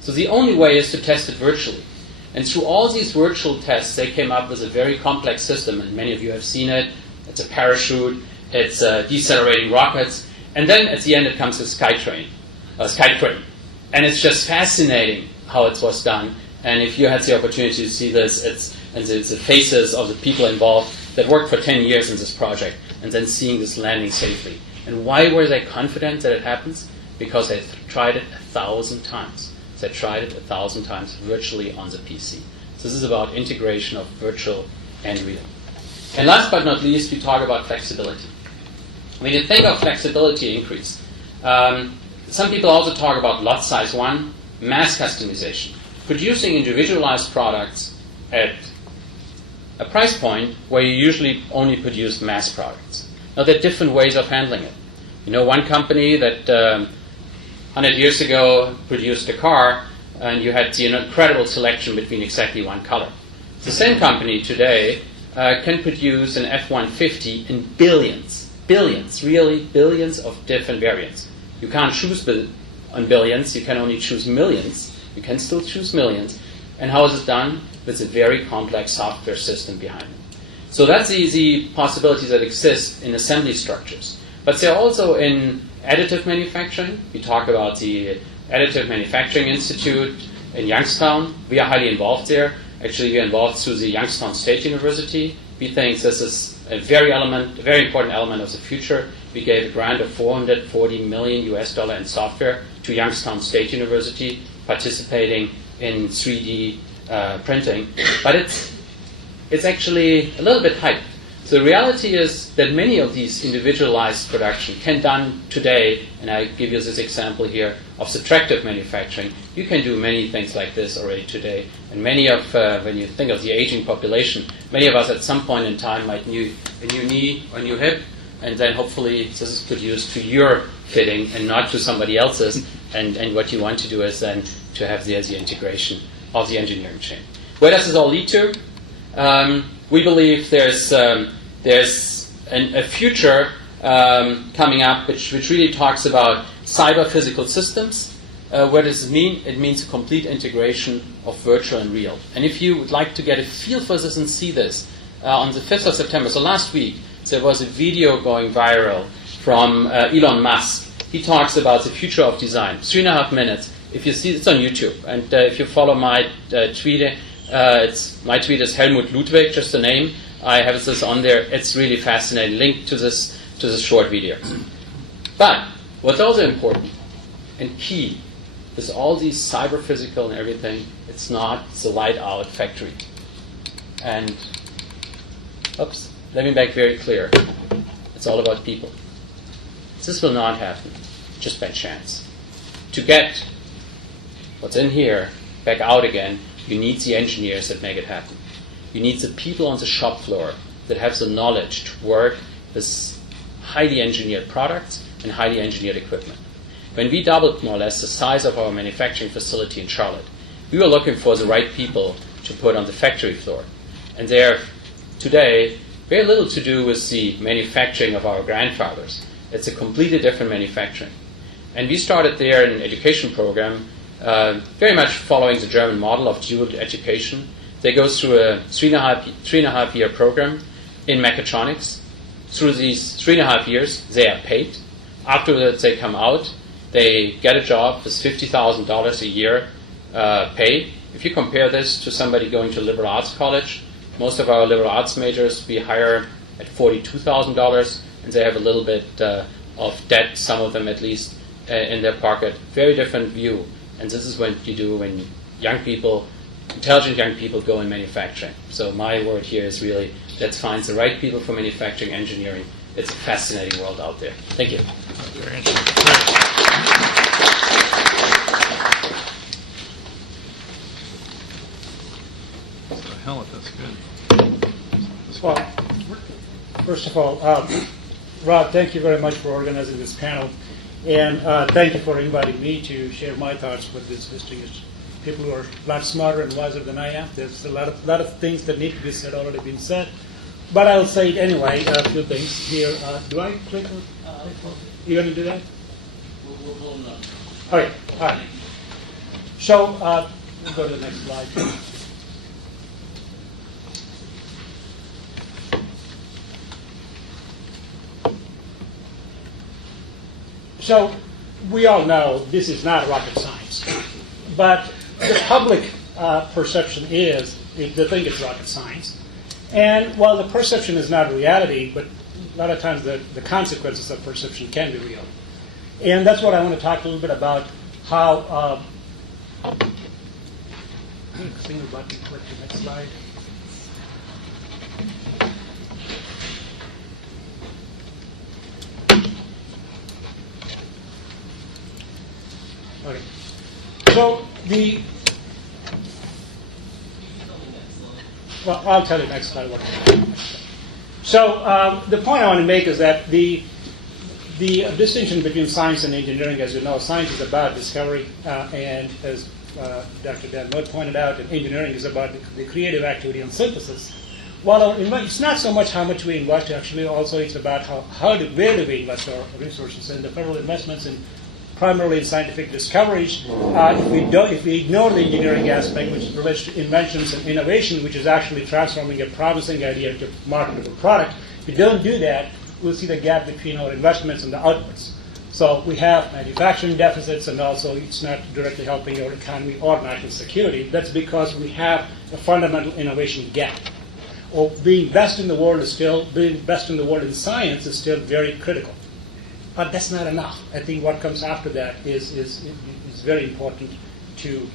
So the only way is to test it virtually. And through all these virtual tests, they came up with a very complex system, and many of you have seen it. It's a parachute, it's decelerating rockets, and then at the end it comes a Skytrain. And it's just fascinating how it was done. And if you had the opportunity to see this, it's the faces of the people involved that worked for 10 years in this project, and then seeing this landing safely. And why were they confident that it happens? Because they tried it 1,000 times. They tried it 1,000 times virtually on the PC. So this is about integration of virtual and real. And last but not least, we talk about flexibility. When you think of flexibility increase, some people also talk about lot size 1, mass customization, producing individualized products at a price point where you usually only produce mass products. Now, there are different ways of handling it. You know, one company that 100 years ago produced a car, and you had the incredible selection between exactly one color. The same company today can produce an F-150 in billions, really billions of different variants. You can't choose on billions, you can only choose millions. You can still choose millions. And how is it done? With a very complex software system behind it. So that's the possibilities that exist in assembly structures. But they're also in additive manufacturing. We talk about the Additive Manufacturing Institute in Youngstown. We are highly involved there. Actually, we are involved through the Youngstown State University. We think this is a very important element of the future. We gave a grant of $440 million in software to Youngstown State University, participating in 3D printing. But it's actually a little bit hyped. So the reality is that many of these individualized production can be done today, and I give you this example here of subtractive manufacturing. You can do many things like this already today. And many of, when you think of the aging population, many of us at some point in time might need a new knee or a new hip, and then hopefully this is produced to your fitting and not to somebody else's. And what you want to do is then to have the integration of the engineering chain. Where does this all lead to? We believe there's a future coming up which really talks about cyber physical systems. What does it mean? It means a complete integration of virtual and real. And if you would like to get a feel for this and see this, on the 5th of September, so last week, there was a video going viral from Elon Musk. He talks about the future of design. 3.5 minutes. If you see, it's on YouTube. And if you follow my tweet, my tweet is Helmut Ludwig, just the name. I have this on there. It's really fascinating. Link to this short video. But what's also important and key is all these cyber physical and everything. It's not the light out factory. And let me make very clear. It's all about people. This will not happen just by chance. To get what's in here back out again, you need the engineers that make it happen. You need the people on the shop floor that have the knowledge to work with highly engineered products and highly engineered equipment. When we doubled more or less the size of our manufacturing facility in Charlotte, we were looking for the right people to put on the factory floor. And there, today, very little to do with the manufacturing of our grandfathers. It's a completely different manufacturing. And we started there an education program, very much following the German model of dual education. They go through a 3.5 year program in mechatronics. Through these 3.5 years, they are paid. Afterwards, they come out. They get a job with $50,000 a year pay. If you compare this to somebody going to liberal arts college, most of our liberal arts majors we hire at $42,000, and they have a little bit of debt, some of them at least, in their pocket. Very different view. And this is what you do when young people, intelligent young people, go in manufacturing. So my word here is really, let's find the right people for manufacturing engineering. It's a fascinating world out there. Thank you. Very interesting. So, Helmut, that's good. Well, first of all, Rob, thank you very much for organizing this panel. And thank you for inviting me to share my thoughts with these distinguished people who are a lot smarter and wiser than I am. There's a lot of things that need to be said already been said. But I'll say it anyway, a few things here. Do I click on? You going to do that? We'll pull them up. Okay, all right. So, we'll go to the next slide. So, we all know this is not rocket science. But the public perception is they think it's rocket science. And while the perception is not reality, but a lot of times the consequences of perception can be real. And that's what I want to talk a little bit about, how single button, click the next slide. Okay. So well, I'll tell you next slide what I'm doing. So the point I want to make is that the distinction between science and engineering, as you know, science is about discovery, and as Dr. Dan Mudd pointed out, and engineering is about the creative activity and synthesis. While it's not so much how much we invest, actually, also it's about where do we invest our resources. And the federal investments in primarily in scientific discoveries, if we ignore the engineering aspect, which relates to inventions and innovation, which is actually transforming a promising idea into a marketable product, if we don't do that, we'll see the gap between our investments and the outputs. So we have manufacturing deficits, and also it's not directly helping our economy or national security. That's because we have a fundamental innovation gap. Or being best in the world in science is still very critical. But that's not enough. I think what comes after that is very important to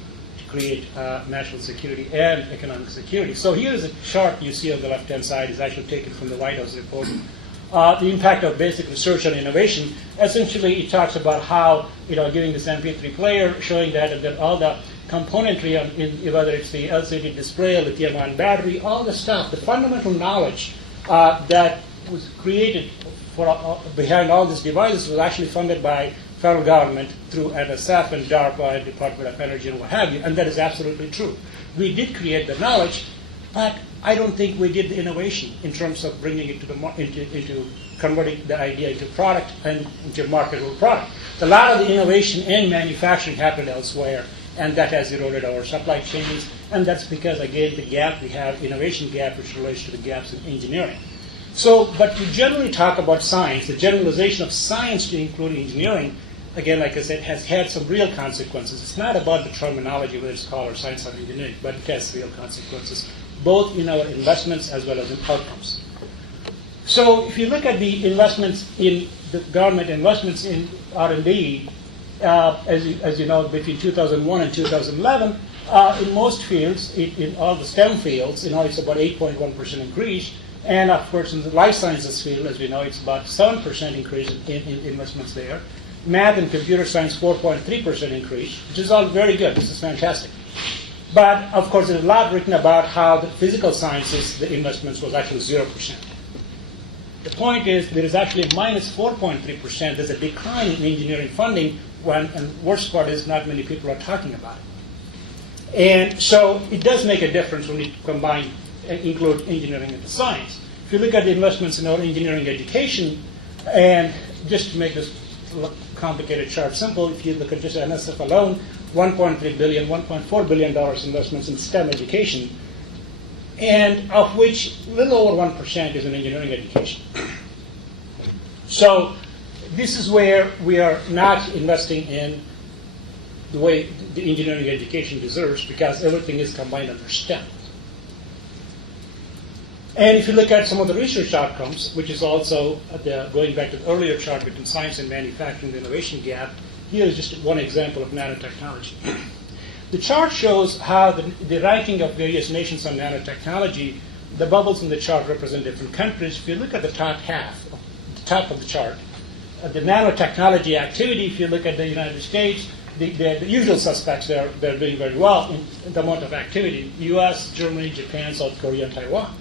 create national security and economic security. So here's a chart you see on the left-hand side. Is actually taken from the White House report. The impact of basic research on innovation. Essentially, it talks about how, giving this MP3 player, showing that all the componentry, whether it's the LCD display, lithium-ion battery, all the stuff, the fundamental knowledge that was created behind all these devices was actually funded by federal government through NSF and DARPA and Department of Energy and what have you, and that is absolutely true. We did create the knowledge, but I don't think we did the innovation in terms of bringing it into converting the idea into product and into a marketable product. A lot of the innovation and manufacturing happened elsewhere, and that has eroded our supply chains, and that's because, again, the gap we have, innovation gap, which relates to the gaps in engineering. So, but we generally talk about science. The generalization of science to include engineering, again, like I said, has had some real consequences. It's not about the terminology, whether it's called or science or engineering, but it has real consequences, both in our investments as well as in outcomes. So if you look at the investments in the government investments in R&D, as you know, between 2001 and 2011, in most fields, in all the STEM fields, it's about 8.1% increase. And of course, in the life sciences field, as we know, it's about 7% increase in investments there. Math and computer science, 4.3% increase, which is all very good. This is fantastic. But of course, there's a lot written about how the physical sciences, the investments was actually 0%. The point is, there is actually minus 4.3%. There's a decline in engineering funding, and worst part is not many people are talking about it. And so it does make a difference when you combine and include engineering into science. If you look at the investments in our engineering education, and just to make this complicated chart simple, if you look at just NSF alone, $1.3 billion, $1.4 billion investments in STEM education, and of which a little over 1% is in engineering education. So this is where we are not investing in the way the engineering education deserves, because everything is combined under STEM. And if you look at some of the research outcomes, which is also going back to the earlier chart between science and manufacturing, the innovation gap, here is just one example of nanotechnology. The chart shows how the ranking of various nations on nanotechnology, the bubbles in the chart represent different countries. If you look at the top half, the top of the chart, the nanotechnology activity, if you look at the United States, the usual suspects, they're doing very well in the amount of activity: US, Germany, Japan, South Korea, and Taiwan.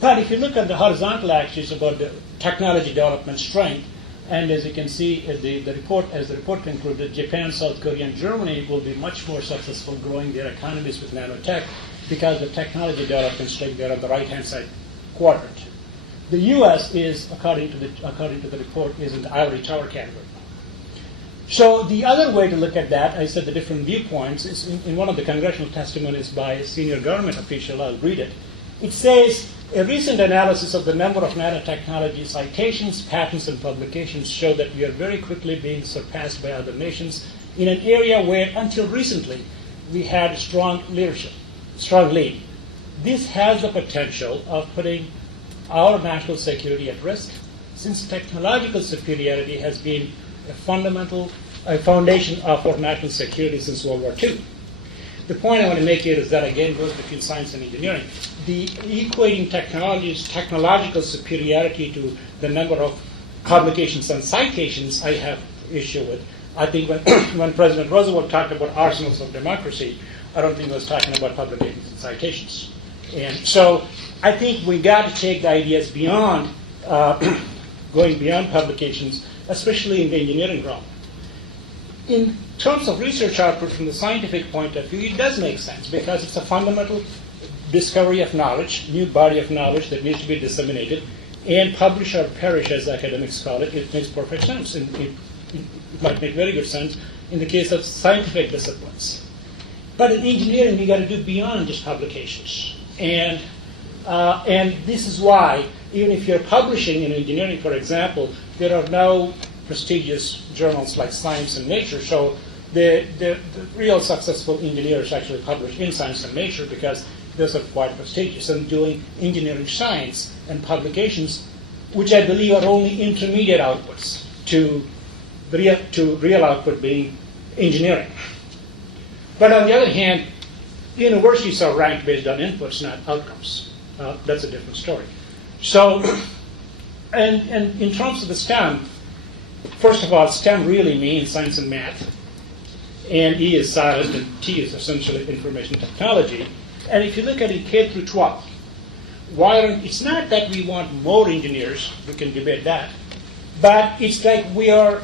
But if you look at the horizontal axis about the technology development strength, and as you can see, as the report concluded, Japan, South Korea, and Germany will be much more successful growing their economies with nanotech because the technology development strength there on the right-hand side quadrant. The U.S. is, according to the report, is in the ivory tower category. So the other way to look at that, I said the different viewpoints, is in one of the congressional testimonies by a senior government official. I'll read it. It says, a recent analysis of the number of nanotechnology citations, patents, and publications show that we are very quickly being surpassed by other nations in an area where, until recently, we had strong lead. This has the potential of putting our national security at risk, since technological superiority has been a foundation of our national security since World War II. The point I want to make here is that, again, goes between science and engineering. The equating technological superiority to the number of publications and citations I have issue with. I think when President Roosevelt talked about arsenals of democracy, I don't think he was talking about publications and citations. And so I think we got to take the ideas beyond, going beyond publications, especially in the engineering realm. In terms of research output from the scientific point of view, it does make sense because it's a fundamental discovery of knowledge, new body of knowledge that needs to be disseminated, and publish or perish, as academics call it. It makes perfect sense. And it might make very good sense in the case of scientific disciplines. But in engineering, you got to do beyond just publications. And this is why, even if you're publishing in engineering, for example, there are now prestigious journals like Science and Nature show the real successful engineers actually publish in Science and Nature because those are quite prestigious and doing engineering science and publications, which I believe are only intermediate outputs to real output being engineering. But on the other hand, universities are ranked based on inputs, not outcomes. That's a different story. So, and in terms of the STEM, first of all, STEM really means science and math, and E is silent, and T is essentially information technology. And if you look at it K through 12, it's not that we want more engineers, we can debate that, but it's like we are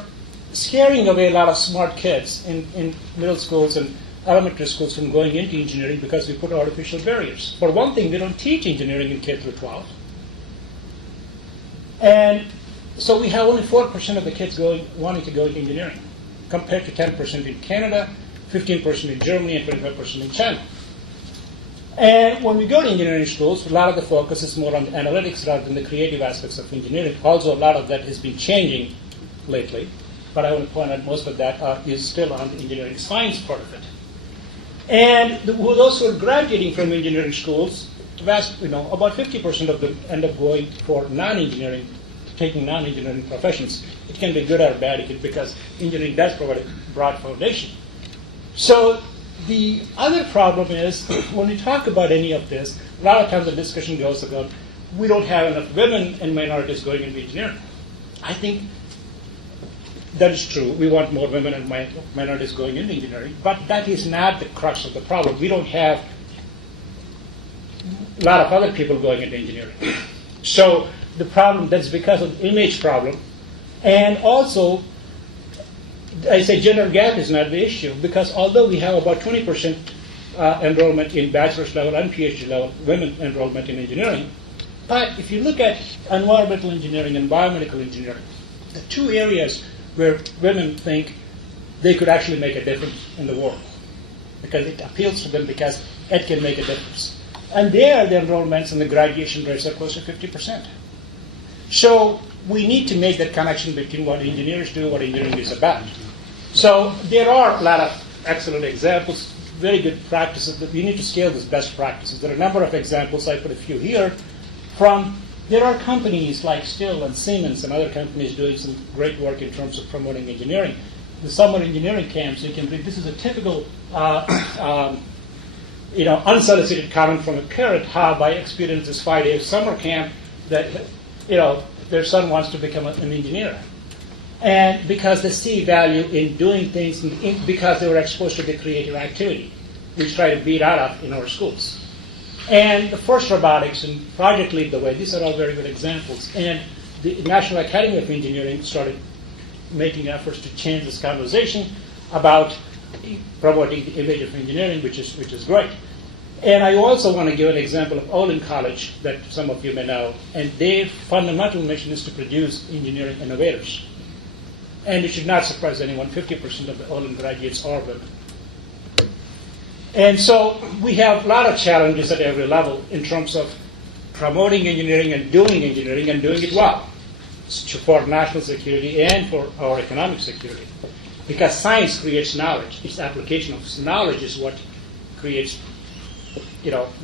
scaring away a lot of smart kids in middle schools and elementary schools from going into engineering because we put artificial barriers. For one thing, we don't teach engineering in K through 12. And so we have only 4% of the kids wanting to go into engineering, compared to 10% in Canada, 15% in Germany, and 25% in China. And when we go to engineering schools, a lot of the focus is more on analytics rather than the creative aspects of engineering. Also, a lot of that has been changing lately, but I want to point out most of that is still on the engineering science part of it. And those who are graduating from engineering schools, about 50% of them end up going for non-engineering, taking non-engineering professions. It can be good or bad because engineering does provide a broad foundation. So the other problem is when we talk about any of this, a lot of times the discussion goes about we don't have enough women and minorities going into engineering. I think that is true. We want more women and minorities going into engineering, but that is not the crux of the problem. We don't have a lot of other people going into engineering. So the problem, that's because of the image problem. And also, I say gender gap is not the issue because although we have about 20% enrollment in bachelor's level and PhD level women enrollment in engineering, but if you look at environmental engineering and biomedical engineering, the two areas where women think they could actually make a difference in the world because it appeals to them because it can make a difference. And there, the enrollments and the graduation rates are close to 50%. So we need to make that connection between what engineers do, what engineering is about. So there are a lot of excellent examples, very good practices, but we need to scale these best practices. There are a number of examples, I put a few here, there are companies like Stihl and Siemens and other companies doing some great work in terms of promoting engineering. The summer engineering camps, you can read, this is a typical unsolicited comment from a parent how by experience this 5-day summer camp that their son wants to become an engineer. And because they see value in doing things because they were exposed to the creative activity, we try to beat out of in our schools. And the FIRST Robotics and Project Lead the Way, these are all very good examples. And the National Academy of Engineering started making efforts to change this conversation about promoting the image of engineering, which is great. And I also want to give an example of Olin College that some of you may know. And their fundamental mission is to produce engineering innovators. And it should not surprise anyone, 50% of the Olin graduates are women. And so we have a lot of challenges at every level in terms of promoting engineering and doing it well for national security and for our economic security. Because science creates knowledge. Its application of knowledge is what creates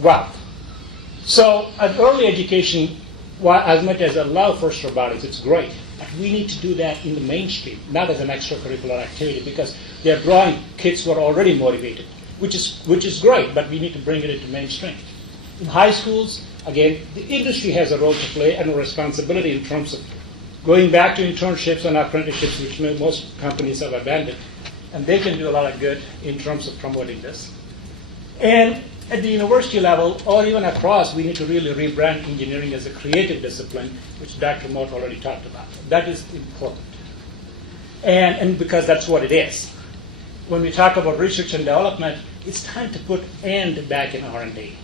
wealth. So an early education, as much as I love FIRST Robotics, it's great. But we need to do that in the mainstream, not as an extracurricular activity, because they're drawing kids who are already motivated, which is great, but we need to bring it into mainstream. In high schools, again, the industry has a role to play and a responsibility in terms of going back to internships and apprenticeships, which most companies have abandoned. And they can do a lot of good in terms of promoting this. And at the university level, or even across, we need to really rebrand engineering as a creative discipline, which Dr. Mott already talked about. That is important. And because that's what it is. When we talk about research and development, it's time to put "and" back in R&D.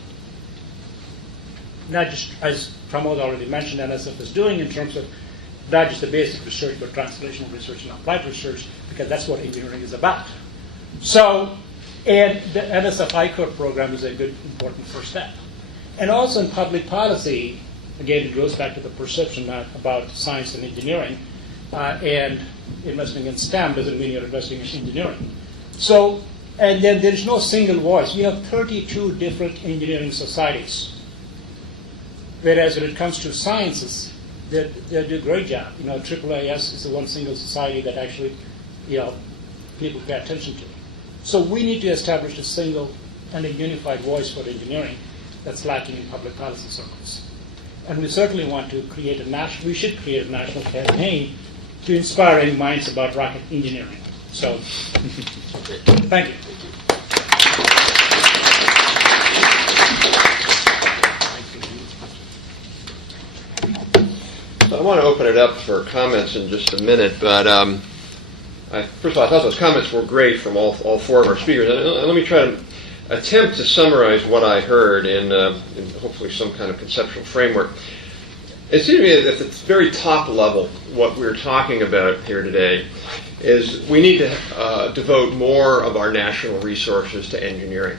Not just, as Pramod already mentioned, NSF is doing in terms of not just the basic research, but translational research and applied research, because that's what engineering is about. So, and the NSF I-Corps program is a good, important first step. And also in public policy, again, it goes back to the perception about science and engineering. and investing in STEM doesn't mean you're investing in engineering. So, and then there is no single voice. We have 32 different engineering societies. Whereas when it comes to sciences, they do a great job. AAAS is the one single society that actually, people pay attention to. So we need to establish a single and a unified voice for engineering that's lacking in public policy circles. And we certainly want to create we should create a national campaign to inspire young minds about rocket engineering. So, thank you. I want to open it up for comments in just a minute, but first of all, I thought those comments were great from all four of our speakers. And let me try to attempt to summarize what I heard in hopefully some kind of conceptual framework. It seems to me that at the very top level, what we're talking about here today is we need to devote more of our national resources to engineering.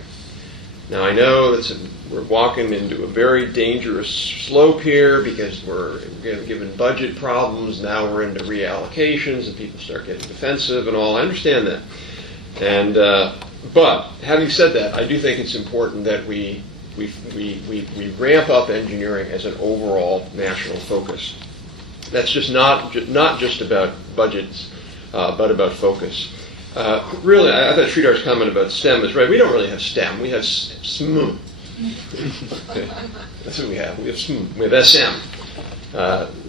Now, I know that we're walking into a very dangerous slope here because we're given budget problems. Now we're into reallocations and people start getting defensive and all. I understand that. And but having said that, I do think it's important that we ramp up engineering as an overall national focus. That's just not just about budgets, but about focus. Really, I thought Sridhar's comment about STEM is right. We don't really have STEM. We have SMU. That's what we have. We have SMU. We have SM.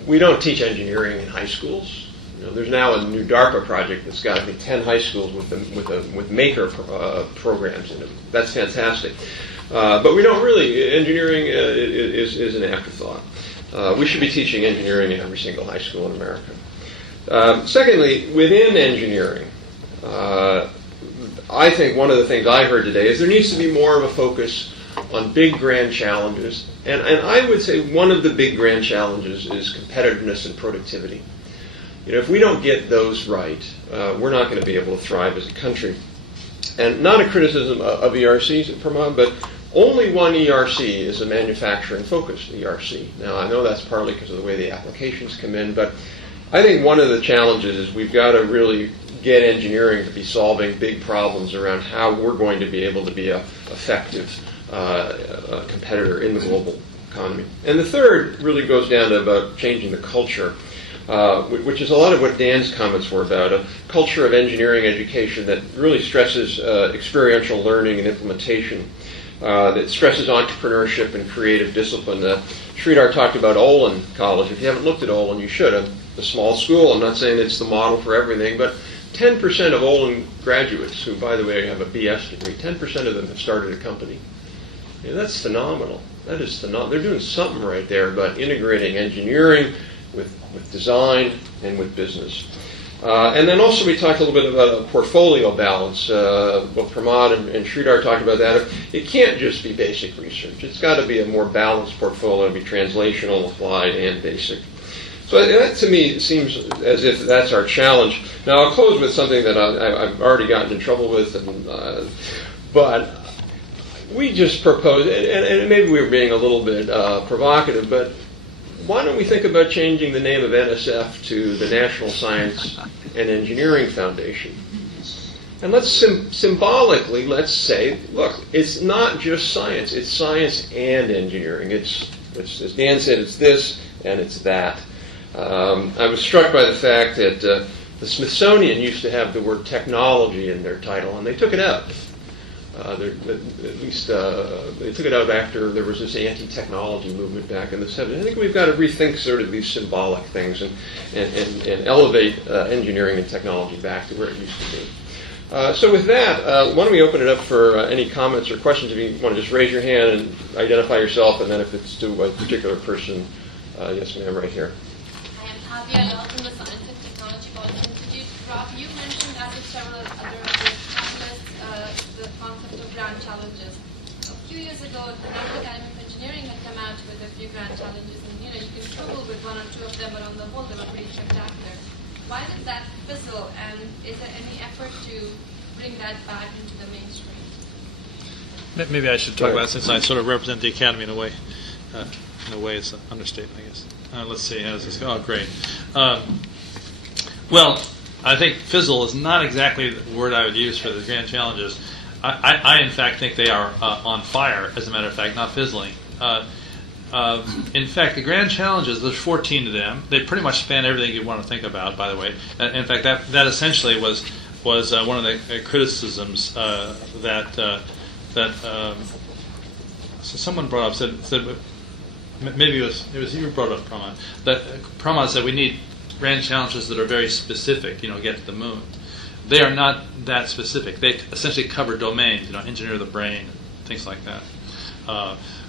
We don't teach engineering in high schools. There's now a new DARPA project that's got, I think, 10 high schools with maker programs in them. That's fantastic. But we don't really. Engineering is an afterthought. We should be teaching engineering in every single high school in America. Secondly, within engineering, I think one of the things I heard today is there needs to be more of a focus on big grand challenges. And I would say one of the big grand challenges is competitiveness and productivity. If we don't get those right, we're not going to be able to thrive as a country. And not a criticism of ERCs, Pramod, but only one ERC is a manufacturing-focused ERC. Now, I know that's partly because of the way the applications come in, but I think one of the challenges is we've got to really get engineering to be solving big problems around how we're going to be able to be an effective competitor in the global economy. And the third really goes down to about changing the culture, which is a lot of what Dan's comments were about, a culture of engineering education that really stresses experiential learning and implementation, that stresses entrepreneurship and creative discipline. Sridhar talked about Olin College. If you haven't looked at Olin, you should. A small school. I'm not saying it's the model for everything, but 10% of Olin graduates, who, by the way, have a BS degree, 10% of them have started a company. That's phenomenal. That is phenomenal. They're doing something right there about integrating engineering with design and with business. And then also we talked a little bit about a portfolio balance. Both Pramod and Sridhar talked about that. It can't just be basic research. It's got to be a more balanced portfolio, be translational, applied, and basic. So that to me seems as if that's our challenge. Now I'll close with something that I've already gotten in trouble with, but we just proposed, and maybe we were being a little bit provocative, but why don't we think about changing the name of NSF to the National Science and Engineering Foundation? And let's symbolically, let's say, look, it's not just science, it's science and engineering. It's as Dan said, it's this and it's that. I was struck by the fact that the Smithsonian used to have the word technology in their title, and they took it out. They took it out after there was this anti-technology movement back in the 70s. I think we've got to rethink sort of these symbolic things and elevate engineering and technology back to where it used to be. So with that, why don't we open it up for any comments or questions? If you want to just raise your hand and identify yourself, and then if it's to a particular person, yes ma'am, right here. From the Science and Technology Policy Institute. Rob, you mentioned that with several other panelists, the concept of grand challenges. A few years ago, the National Academy of Engineering had come out with a few grand challenges, and you can struggle with one or two of them, but on the whole, they were pretty spectacular. Why did that fizzle, and is there any effort to bring that back into the mainstream? Maybe I should talk about it since I sort of represent the Academy in a way. In a way, it's an understatement, I guess. Let's see, how does this go? Oh, great. Well, I think fizzle is not exactly the word I would use for the grand challenges. I in fact, think they are on fire, as a matter of fact, not fizzling. In fact, the grand challenges, there's 14 of them. They pretty much span everything you want to think about, by the way. In fact, that essentially was one of the criticisms that so someone brought up, said maybe it was you who brought up, Pramod, that Pramod said we need grand challenges that are very specific, get to the moon. They are not that specific. They essentially cover domains, engineer the brain, things like that.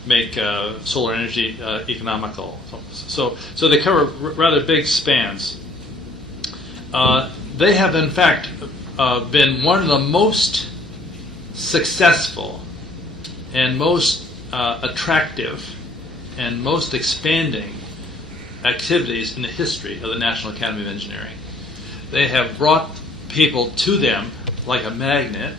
Make solar energy economical. So they cover rather big spans. They have, in fact, been one of the most successful and most attractive and most expanding activities in the history of the National Academy of Engineering. They have brought people to them like a magnet.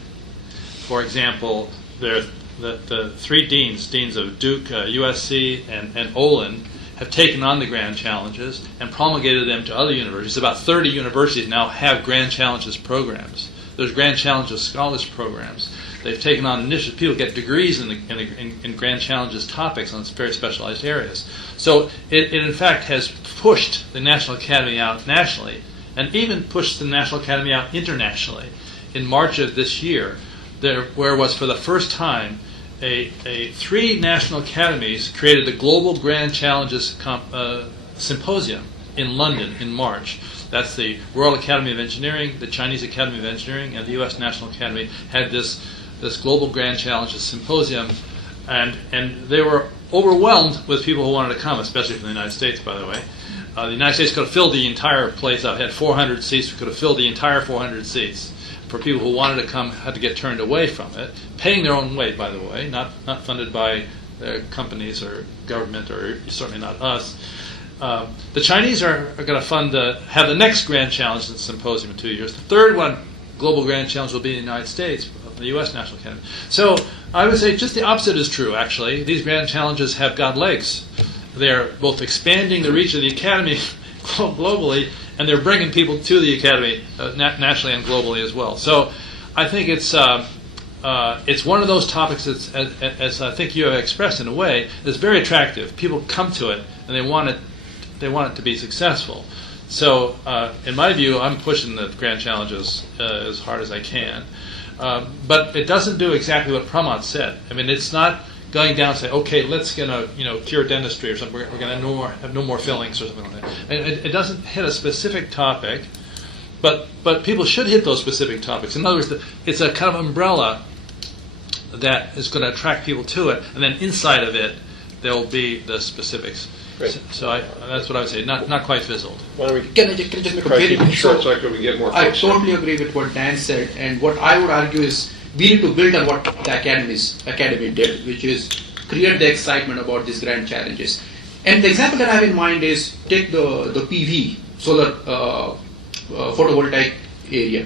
For example, the three deans of Duke, USC, and Olin, have taken on the grand challenges and promulgated them to other universities. About 30 universities now have grand challenges programs. There's grand challenges scholars programs. They've taken on initiatives. People get degrees in grand challenges topics on very specialized areas. So it in fact has pushed the National Academy out nationally, and even pushed the National Academy out internationally. In March of this year, where was for the first time three national academies created the Global Grand Challenges Symposium in London in March. That's the Royal Academy of Engineering, the Chinese Academy of Engineering, and the U.S. National Academy had this Global Grand Challenges Symposium, and they were overwhelmed with people who wanted to come, especially from the United States, by the way. The United States could have filled the entire place up. It had 400 seats. We could have filled the entire 400 seats. For people who wanted to come, had to get turned away from it, paying their own way, by the way, not funded by their companies or government, or certainly not us. The Chinese are going to have the next Grand Challenge Symposium in 2 years. The third one, Global Grand Challenge, will be in the United States, the U.S. National Academy. So I would say just the opposite is true, actually. These Grand Challenges have got legs. They're both expanding the reach of the Academy globally, and they're bringing people to the Academy nationally and globally as well. So I think it's one of those topics that's, as I think you have expressed in a way, is very attractive. People come to it, and they want it to be successful. So in my view, I'm pushing the grand challenges as hard as I can. But it doesn't do exactly what Pramod said. I mean, it's not going down and say, okay, let's cure dentistry or something. We're going to have no more fillings or something like that. And it doesn't hit a specific topic, but people should hit those specific topics. In other words, it's a kind of umbrella that is going to attract people to it, and then inside of it there will be the specifics. Great. So that's what I would say. Not quite fizzled. Why don't we Can I just make a try to very keep it short short? so I could get more I folks? totally agree with what Dan said, and what I would argue is we need to build on what the academy did, which is create the excitement about these grand challenges. And the example that I have in mind is take the PV, solar photovoltaic area.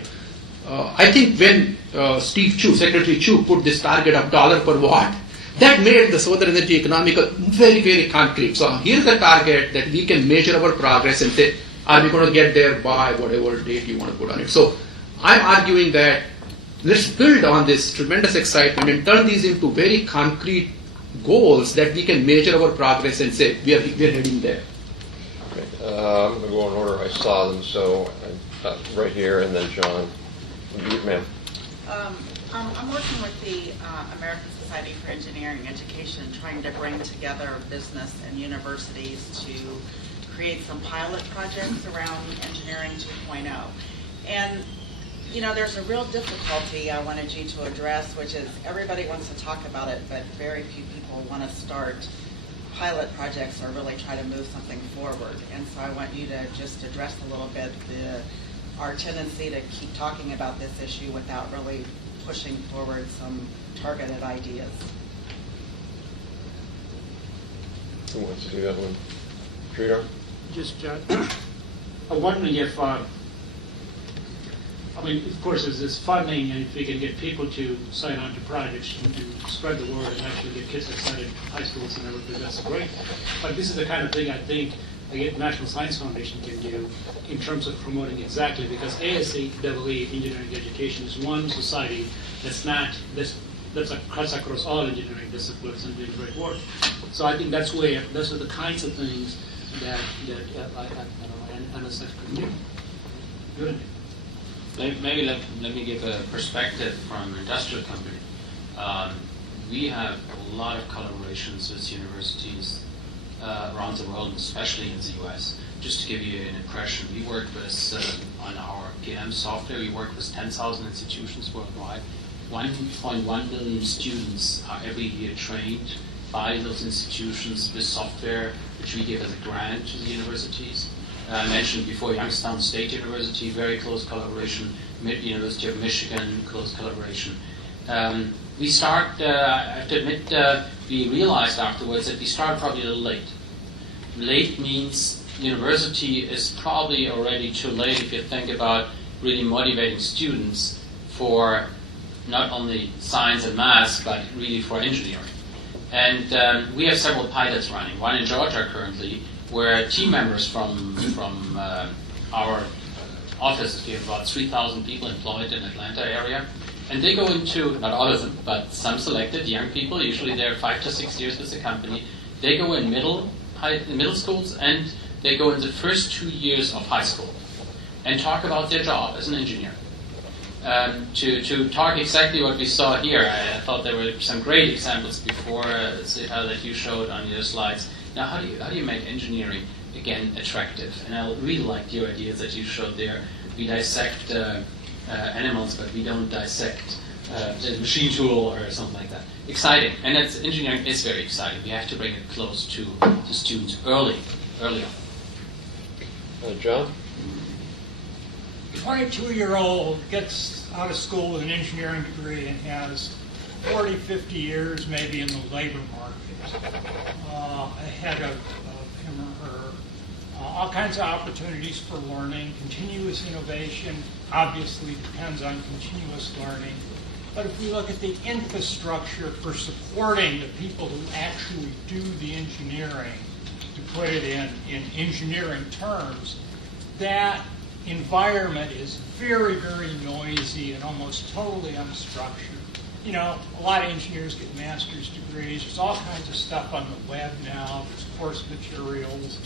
I think when Secretary Chu put this target of $1 per watt, that made the solar energy economical very, very concrete. So here's the target that we can measure our progress and say, are we going to get there by whatever date you want to put on it? So I'm arguing that let's build on this tremendous excitement and turn these into very concrete goals that we can measure our progress and say, we are heading there. Okay. I'm going to go in order I saw them. So right here, and then John. You, ma'am. I'm working with the American Society for Engineering Education, trying to bring together business and universities to create some pilot projects around Engineering 2.0. And there's a real difficulty I wanted you to address, which is everybody wants to talk about it, but very few people want to start pilot projects or really try to move something forward. And so I want you to just address a little bit our tendency to keep talking about this issue without really pushing forward some targeted ideas. Who wants to do that one? Sridhar? Just, I'm wondering if, of course, there's this funding, and if we can get people to sign on to projects and to spread the word and actually get kids excited, high schools and everything, that's great. But this is the kind of thing I think National Science Foundation can do in terms of promoting exactly, because ASE, engineering education, is one society that's cuts across all engineering disciplines and doing great work. So I think those are the kinds of things that NSF could do. Good. Maybe let me give a perspective from an industrial company. We have a lot of collaborations with universities around the world, especially in the US. Just to give you an impression, we work with, on our PM software, we work with 10,000 institutions worldwide. 1.1 million students are every year trained by those institutions with software, which we give as a grant to the universities. I mentioned before Youngstown State University, very close collaboration, University of Michigan, close collaboration. We start, I have to admit, we realized afterwards that we started probably a little late. Late means university is probably already too late if you think about really motivating students for not only science and math, but really for engineering. And we have several pilots running, one in Georgia currently, where team members from our offices, we have about 3,000 people employed in the Atlanta area, and they go into, not all of them, but some selected young people, usually they're 5 to 6 years with the company, they go in middle schools, and they go in the first 2 years of high school and talk about their job as an engineer. To talk exactly what we saw here, I thought there were some great examples before that you showed on your slides. Now, how do you make engineering again attractive? And I really liked your ideas that you showed there. We dissect animals, but we don't dissect a machine tool or something like that. Exciting, and engineering is very exciting. We have to bring it close to the students early on. John? 22-year-old gets out of school with an engineering degree and has 40, 50 years maybe in the labor market ahead of him or her. All kinds of opportunities for learning, continuous innovation obviously depends on continuous learning. But if we look at the infrastructure for supporting the people who actually do the engineering, to put it in engineering terms, that environment is very, very noisy and almost totally unstructured. You know, a lot of engineers get master's degrees. There's all kinds of stuff on the web now. There's course materials.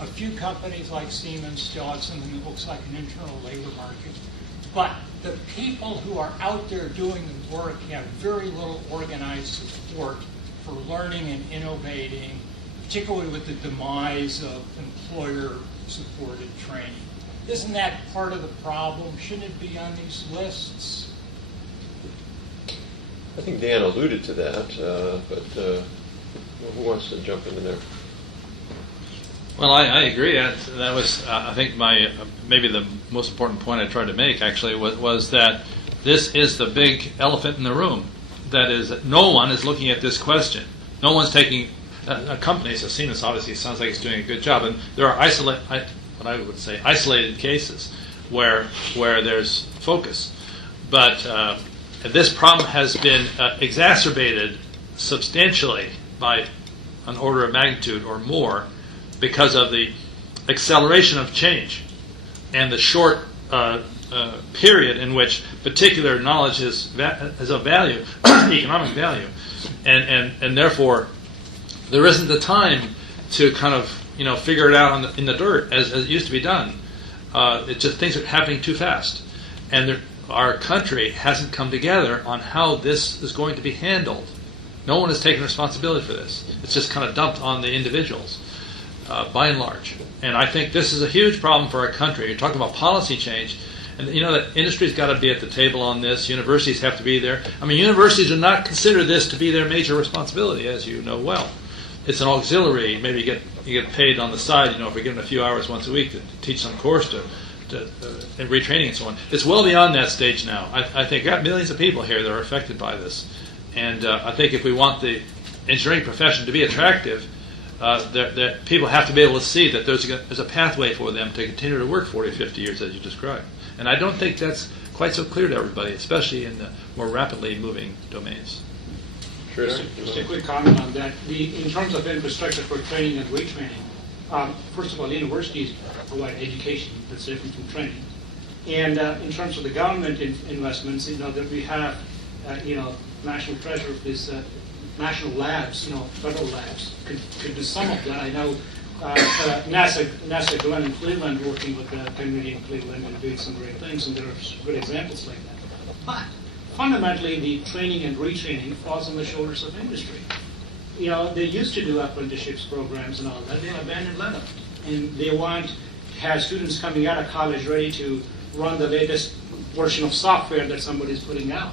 A few companies like Siemens still have something that looks like an internal labor market. But the people who are out there doing the work have very little organized support for learning and innovating, particularly with the demise of employer-supported training. Isn't that part of the problem? Shouldn't it be on these lists? I think Dan alluded to that, but who wants to jump in there? Well, I agree. That was, I think, maybe the most important point I tried to make, actually, was that this is the big elephant in the room. That is, that no one is looking at this question. No one's taking a company, so Siemens obviously sounds like it's doing a good job, and there are isolated cases where there's focus. But this problem has been exacerbated substantially by an order of magnitude or more because of the acceleration of change and the short period in which particular knowledge is of value, economic value, and therefore there isn't the time to kind of figure it out in the dirt as it used to be done. It's just things are happening too fast, and our country hasn't come together on how this is going to be handled. No one has taken responsibility for this. It's just kind of dumped on the individuals, by and large. And I think this is a huge problem for our country. You're talking about policy change, and that industry's got to be at the table on this. Universities have to be there. I mean, universities do not consider this to be their major responsibility, as you know well. It's an auxiliary. Maybe you get paid on the side, if you're given a few hours once a week to teach some course and retraining and so on. It's well beyond that stage now. I think we've got millions of people here that are affected by this. And I think if we want the engineering profession to be attractive, that people have to be able to see that there's a pathway for them to continue to work 40 or 50 years, as you described. And I don't think that's quite so clear to everybody, especially in the more rapidly moving domains. Just a quick comment on that. In terms of infrastructure for training and retraining, First of all, universities provide education that's different from training. And in terms of the government investments, that we have, national treasure of these national labs, federal labs, could do some of that. I know NASA Glenn in Cleveland, working with the community in Cleveland and doing some great things, and there are good examples like that. But fundamentally, the training and retraining falls on the shoulders of industry. They used to do apprenticeships programs and all that. They abandoned that. And they want to have students coming out of college ready to run the latest version of software that somebody's putting out.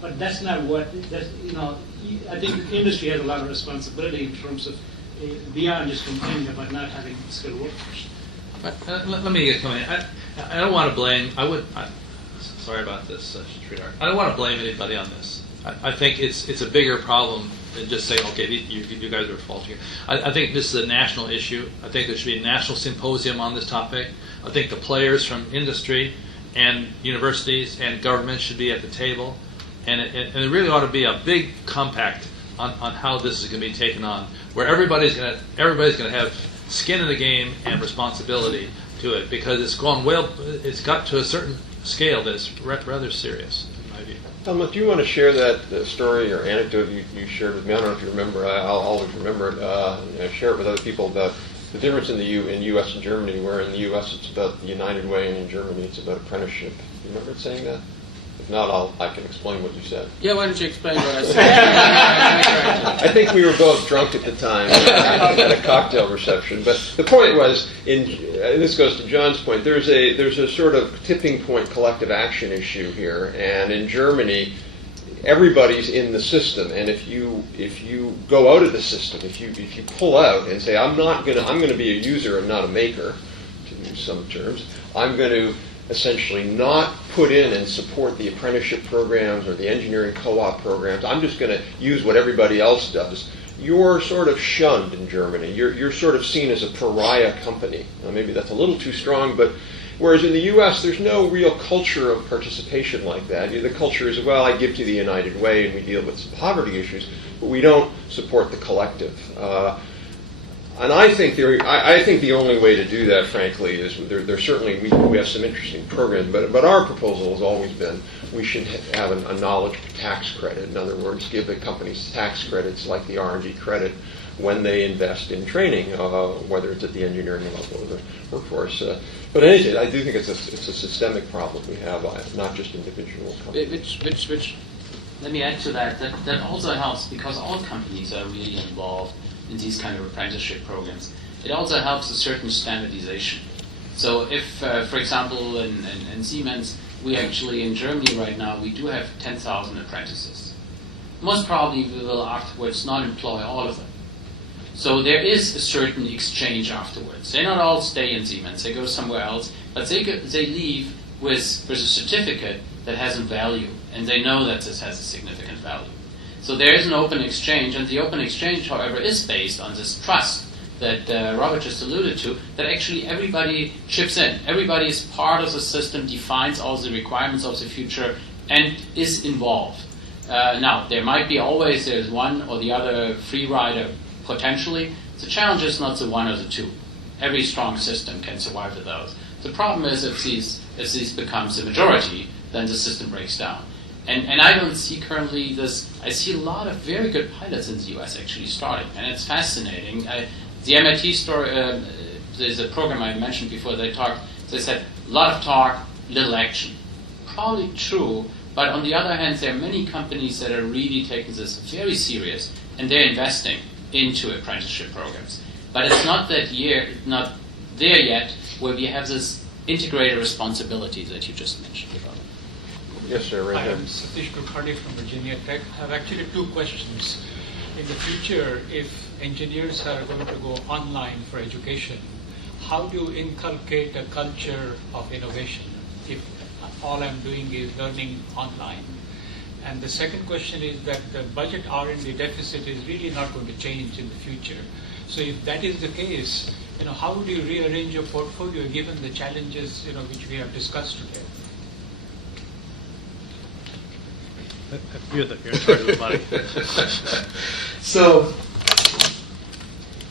But that's not what, I think the industry has a lot of responsibility in terms of beyond just complaining about not having skilled workers. Let me come in. I don't want to blame. Sorry about this, Sridhar. I don't want to blame anybody on this. I think it's a bigger problem than just saying, okay, you guys are at fault here. I think this is a national issue. I think there should be a national symposium on this topic. I think the players from industry and universities and government should be at the table, and it really ought to be a big compact on how this is going to be taken on, where everybody's going to have skin in the game and responsibility to it, because it's got to a certain scale that's rather serious, in my view. Helmut, do you want to share that story or anecdote you shared with me? I don't know if you remember. I'll always remember it. Share it with other people about the difference in U.S. and Germany, where in the U.S. it's about the United Way, and in Germany it's about apprenticeship. Do you remember it saying that? If not, I can explain what you said. Yeah, why don't you explain what I said? I think we were both drunk at the time at a cocktail reception. But the point was, and this goes to John's point, there's a sort of tipping point collective action issue here. And in Germany, everybody's in the system. And if you go out of the system, if you pull out and say, I'm going to be a user and not a maker, to use some terms, I'm going to essentially not put in and support the apprenticeship programs or the engineering co-op programs. I'm just going to use what everybody else does. You're sort of shunned in Germany. You're sort of seen as a pariah company. Now, maybe that's a little too strong, but whereas in the U.S. there's no real culture of participation like that. The culture is, well, I give to the United Way and we deal with some poverty issues, but we don't support the collective. And I think the only way to do that, frankly, is there certainly we have some interesting programs, but our proposal has always been we should have a knowledge tax credit. In other words, give the companies tax credits like the R&D credit when they invest in training, whether it's at the engineering level or the workforce. But in any case, I do think it's a systemic problem we have, not just individual companies. Which let me add to that also helps because all companies are really involved in these kind of apprenticeship programs. It also helps a certain standardization. So if, for example, in Siemens, we actually, in Germany right now, we do have 10,000 apprentices. Most probably we will afterwards not employ all of them. So there is a certain exchange afterwards. They not all stay in Siemens, they go somewhere else, but they leave with a certificate that has a value, and they know that this has a significant value. So there is an open exchange, and the open exchange, however, is based on this trust that Robert just alluded to, that actually everybody chips in. Everybody is part of the system, defines all the requirements of the future, and is involved. Now, there might be there's one or the other free rider potentially. The challenge is not the one or the two. Every strong system can survive with those. The problem is if these becomes the majority, then the system breaks down. And I don't see currently this. I see a lot of very good pilots in the U.S. actually starting, and it's fascinating. The MIT story, there's a program I mentioned before. They said a lot of talk, little action. Probably true, but on the other hand, there are many companies that are really taking this very serious, and they're investing into apprenticeship programs. But it's not not there yet, where we have this integrated responsibility that you just mentioned about. Yes, sir. Right I there. am Satish Kulkarni from Virginia Tech. I have actually two questions. In the future, if engineers are going to go online for education, how do you inculcate a culture of innovation if all I'm doing is learning online? And the second question is that the budget R&D deficit is really not going to change in the future. So if that is the case, how would you rearrange your portfolio given the challenges which we have discussed today? You're in charge of the money. So,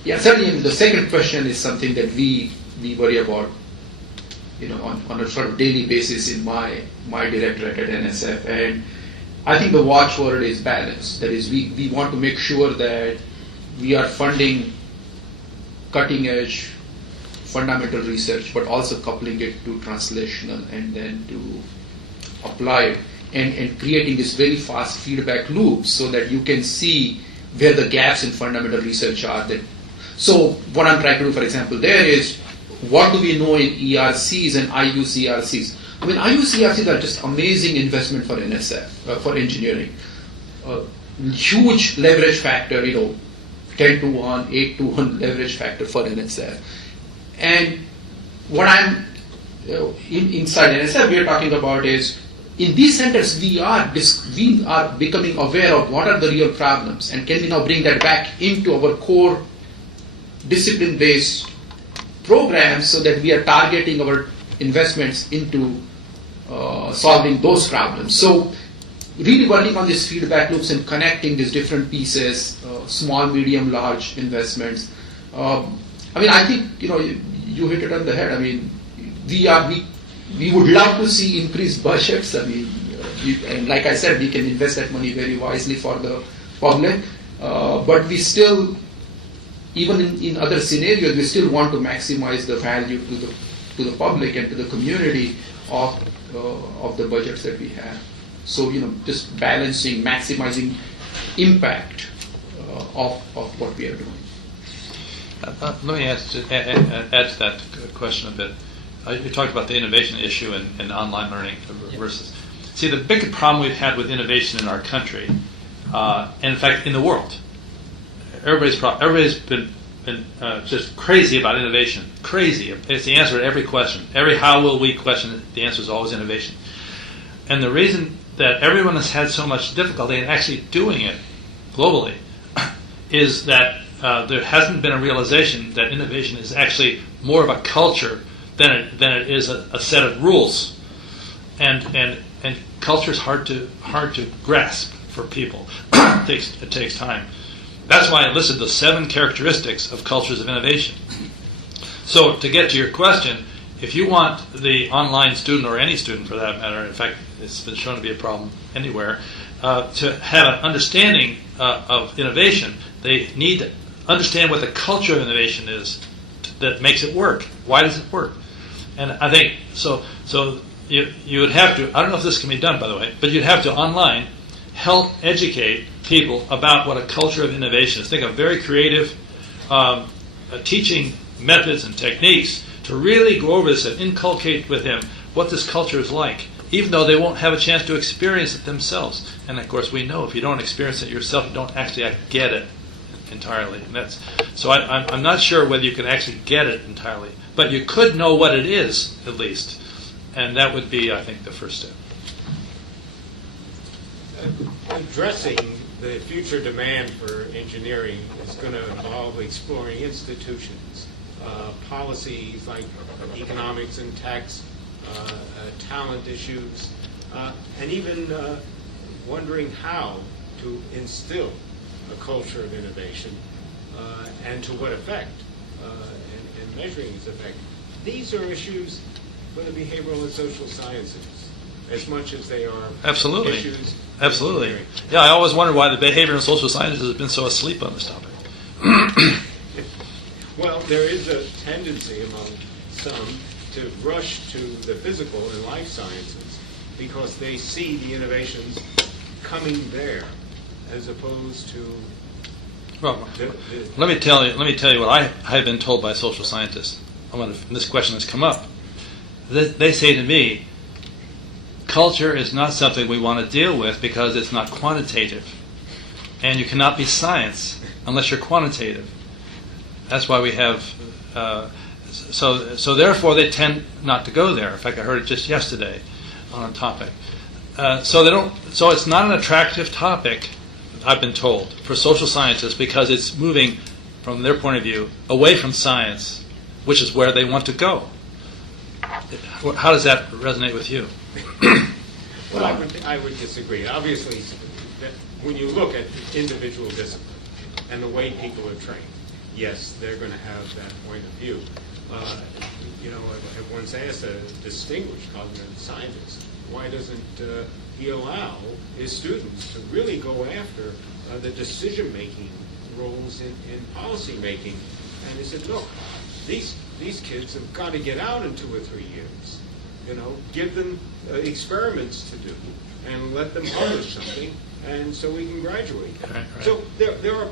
Yeah, certainly the second question is something that we worry about, on a sort of daily basis in my directorate at NSF. And I think the watchword is balance. That is, we want to make sure that we are funding cutting edge fundamental research, but also coupling it to translational and then to applied, and creating this very fast feedback loop so that you can see where the gaps in fundamental research are. So what I'm trying to do, for example, there is, what do we know in ERCs and IUCRCs? I mean, IUCRCs are just amazing investment for NSF, for engineering. Huge leverage factor, 10 to 1, 8 to 1 leverage factor for NSF. And what I'm, inside NSF we are talking about is, in these centers we are becoming aware of what are the real problems, and can we now bring that back into our core discipline-based programs so that we are targeting our investments into solving those problems. So really working on these feedback loops and connecting these different pieces, small, medium, large investments. I think you hit it on the head. I mean, we would love to see increased budgets. I mean, and like I said, we can invest that money very wisely for the public, but we still, even in other scenarios, we still want to maximize the value to the public and to the community of the budgets that we have. So just balancing, maximizing impact of what we are doing. Let me add to that question a bit. You talked about the innovation issue and online learning versus. See, the big problem we've had with innovation in our country, and in fact in the world, everybody's been just crazy about innovation. Crazy. It's the answer to every question. Every how will we question, the answer is always innovation. And the reason that everyone has had so much difficulty in actually doing it globally is that there hasn't been a realization that innovation is actually more of a culture than it is a set of rules, and culture is hard to grasp for people. It takes time. That's why I listed the 7 characteristics of cultures of innovation. So to get to your question, if you want the online student, or any student for that matter, in fact it's been shown to be a problem anywhere, to have an understanding of innovation, they need to understand what the culture of innovation is that makes it work. Why does it work? And I think so you would have to, I don't know if this can be done by the way, but you'd have to online help educate people about what a culture of innovation is. Think of very creative teaching methods and techniques to really go over this and inculcate with them what this culture is like, even though they won't have a chance to experience it themselves. And of course we know if you don't experience it yourself, you don't actually get it entirely. And so I'm not sure whether you can actually get it entirely, but you could know what it is at least, and that would be, I think, the first step. Addressing the future demand for engineering is going to involve exploring institutions, policies like economics and tax, talent issues, and even wondering how to instill a culture of innovation and to what effect, and measuring its effect. These are issues for the behavioral and social sciences as much as they are Absolutely. issues. Absolutely. Yeah, I always wondered why the behavioral and social sciences have been so asleep on this topic. Well, there is a tendency among some to rush to the physical and life sciences because they see the innovations coming there, as opposed to. Well, let me tell you what I have been told by social scientists. This question has come up. They say to me, culture is not something we want to deal with because it's not quantitative, and you cannot be science unless you're quantitative. That's why we have. So therefore, they tend not to go there. In fact, I heard it just yesterday on a topic. So they don't. So it's not an attractive topic, I've been told, for social scientists because it's moving, from their point of view, away from science, which is where they want to go. How does that resonate with you? Well, I would disagree. Obviously, when you look at individual discipline and the way people are trained, yes, they're going to have that point of view. I once asked a distinguished cognitive scientist, why doesn't he allow his students to really go after the decision-making roles in policy-making? And he said, look, these kids have got to get out in 2 or 3 years. Give them experiments to do and let them publish something, and so we can graduate. Right. So there are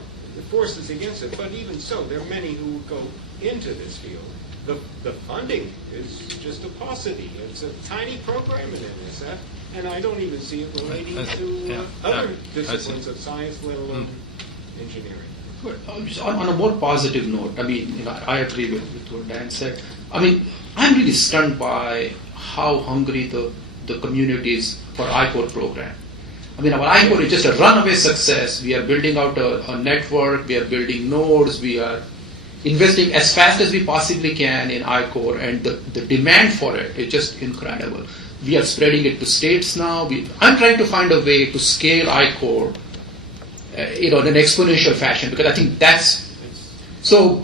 forces against it, but even so, there are many who go into this field. The funding is just a paucity. It's a tiny program in NSF, and I don't even see it relating to other disciplines of science, let alone engineering. Just on a more positive note, I agree with what Dan said. I'm really stunned by how hungry the community is for I-Core program. Our I-Core is just a runaway success. We are building out a network, we are building nodes, we are investing as fast as we possibly can in I-Core, and the demand for it is just incredible. We are spreading it to states now. I'm trying to find a way to scale I-Core in an exponential fashion, because I think so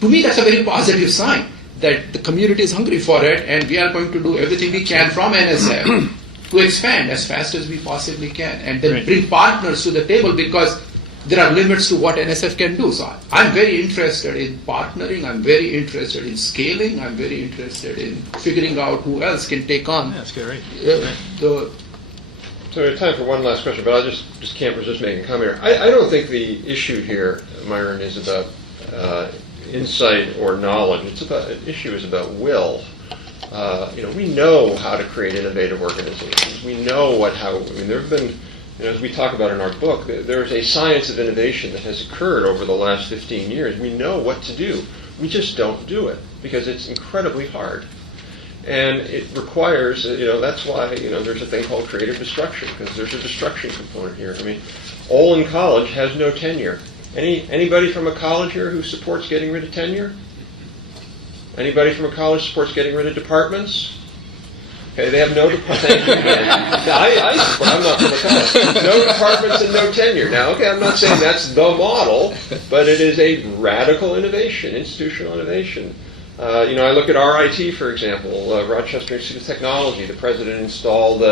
to me that's a very positive sign that the community is hungry for it, and we are going to do everything we can from NSF to expand as fast as we possibly can, and then bring partners to the table, because there are limits to what NSF can do. So I'm very interested in partnering, I'm very interested in scaling, I'm very interested in figuring out who else can take on That's great. So we have time for one last question, but I just can't resist making a comment here. I don't think the issue here, Myron, is about insight or knowledge. The issue is about will. We know how to create innovative organizations. We know there have been, as we talk about in our book, there's a science of innovation that has occurred over the last 15 years. We know what to do. We just don't do it because it's incredibly hard. And it requires, that's why, there's a thing called creative destruction, because there's a destruction component here. Olin College has no tenure. Anybody from a college here who supports getting rid of tenure? Anybody from a college supports getting rid of departments? Okay, they have no departments. I'm not from a college. No departments and no tenure. Now, okay, I'm not saying that's the model, but it is a radical innovation, institutional innovation. I look at RIT, for example, Rochester Institute of Technology. The president installed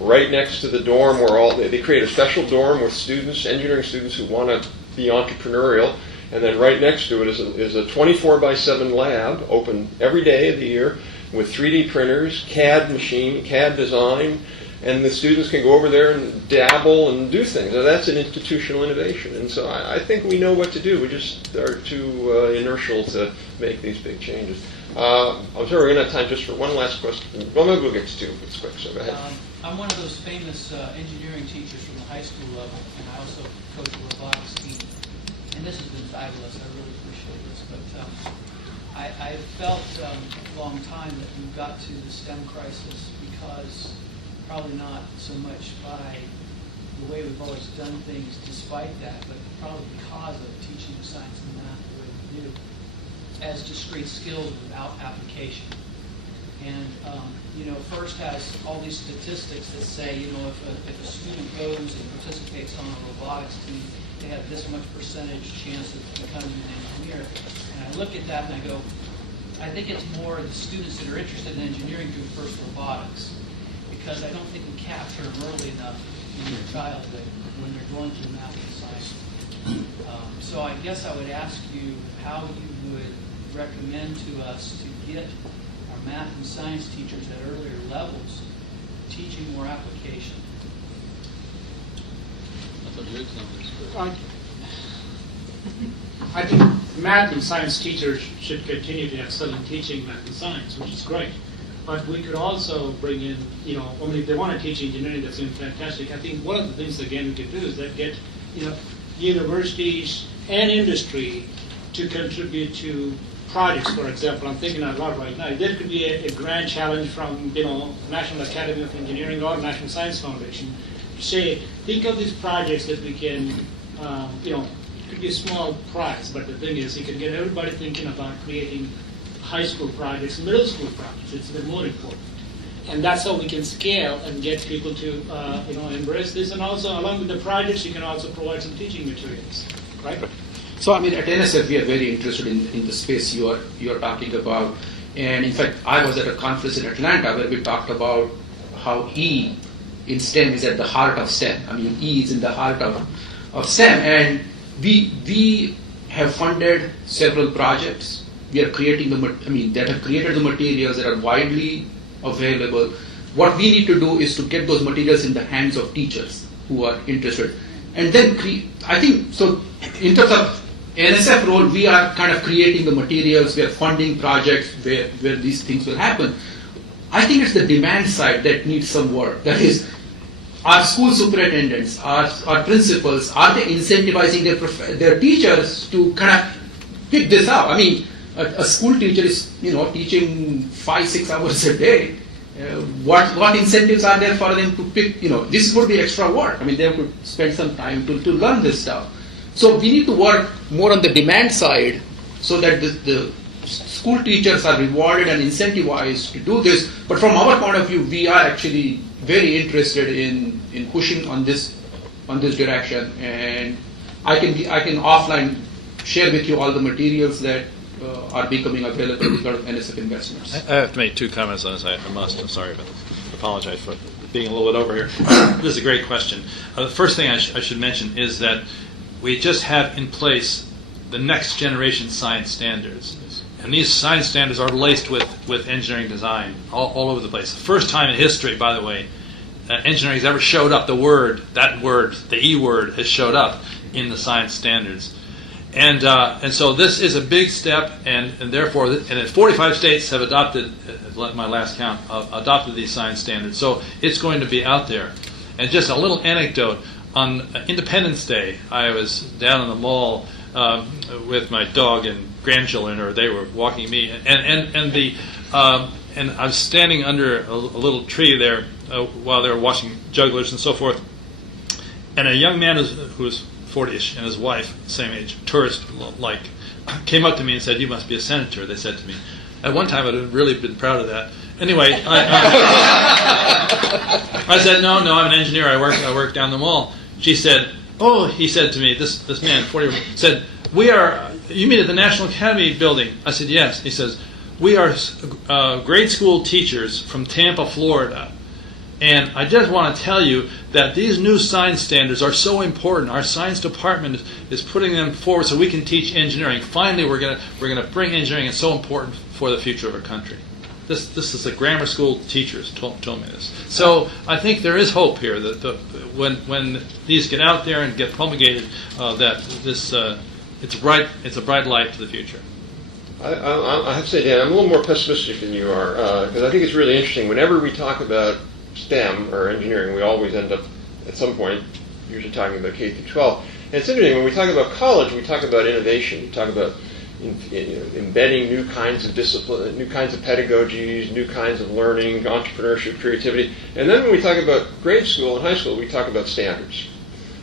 right next to the dorm where they create a special dorm with students, engineering students who want to be entrepreneurial, and then right next to it is a 24/7 lab, open every day of the year, with 3D printers, CAD machine, CAD design, and the students can go over there and dabble and do things. Now, that's an institutional innovation, and so I think we know what to do. We just are too inertial to make these big changes. I'm sorry, we're going to have time just for one last question. Well, maybe we'll get to two. It's quick, so go ahead. I'm one of those famous engineering teachers from the high school level, and I also coach a robotics team. And this has been fabulous. I really appreciate this. But I felt a long time that we got to the STEM crisis because, probably not so much by the way we've always done things despite that, but probably because of teaching science and math the way we do, as discrete skills without application. And FIRST has all these statistics that say, if a student goes and participates on a robotics team, they have this much percentage chance of becoming an engineer. And I look at that and I go, I think it's more the students that are interested in engineering do FIRST robotics, because I don't think we capture them early enough in their childhood when they're going through math and science. So I guess I would ask you how you would recommend to us to get our math and science teachers at earlier levels teaching more application. I think math and science teachers should continue to excel in teaching math and science, which is great. But we could also bring in, only if they want to teach engineering, that's fantastic. I think one of the things, again, we could do is that get, universities and industry to contribute to projects, for example. I'm thinking out loud right now. There could be a grand challenge from, National Academy of Engineering or National Science Foundation to say, think of these projects that we can, it could be a small prize, but the thing is, you can get everybody thinking about creating high school projects, middle school projects. It's the more important. And that's how we can scale and get people to, embrace this. And also, along with the projects, you can also provide some teaching materials, right? So I mean, at NSF we are very interested in the space you are talking about, and in fact I was at a conference in Atlanta where we talked about how E in STEM is at the heart of STEM. I mean, E is in the heart of STEM, and we have funded several projects. We are creating that have created the materials that are widely available. What we need to do is to get those materials in the hands of teachers who are interested, and then I think so. In terms of NSF role, we are kind of creating the materials. We are funding projects where these things will happen. I think it's the demand side that needs some work. That is, our school superintendents, our principals, are they incentivizing their teachers to kind of pick this up? I mean, a school teacher is teaching 5-6 hours a day. What incentives are there for them to pick? This would be extra work. I mean, they have to spend some time to learn this stuff. So we need to work more on the demand side so that the school teachers are rewarded and incentivized to do this. But from our point of view, we are actually very interested in pushing on this direction. And I can offline share with you all the materials that are becoming available because of NSF investments. I have to make 2 comments on this. I must. I'm sorry, but apologize for being a little bit over here. This is a great question. The first thing I should mention is that we just have in place the next generation science standards. And these science standards are laced with engineering design all over the place. The first time in history, by the way, engineering has ever showed up, the E word, has showed up in the science standards. And so this is a big step, and therefore, 45 states have adopted, my last count, adopted these science standards. So it's going to be out there. And just a little anecdote, on Independence Day, I was down in the mall with my dog and grandchildren, or they were walking me, and I was standing under a little tree there while they were watching jugglers and so forth, and a young man who was 40ish and his wife, same age, tourist-like, came up to me and said, "You must be a senator," they said to me. At one time, I'd really been proud of that. Anyway, I said, no, I'm an engineer. I work down the mall. She said, "Oh," he said to me, this man, 40, said, "You mean at the National Academy building?" I said, "Yes." He says, "We are grade school teachers from Tampa, Florida. And I just want to tell you that these new science standards are so important. Our science department is putting them forward so we can teach engineering. Finally, we're going to bring engineering. It's so important for the future of our country." This is the grammar school teachers told me this. So I think there is hope here that when these get out there and get promulgated, that this it's a bright light to the future. I have to say, Dan, I'm a little more pessimistic than you are, because I think it's really interesting. Whenever we talk about STEM or engineering, we always end up at some point usually talking about K through 12. And it's interesting, when we talk about college, we talk about innovation. We talk about embedding new kinds of discipline, new kinds of pedagogies, new kinds of learning, entrepreneurship, creativity. And then when we talk about grade school and high school, we talk about standards.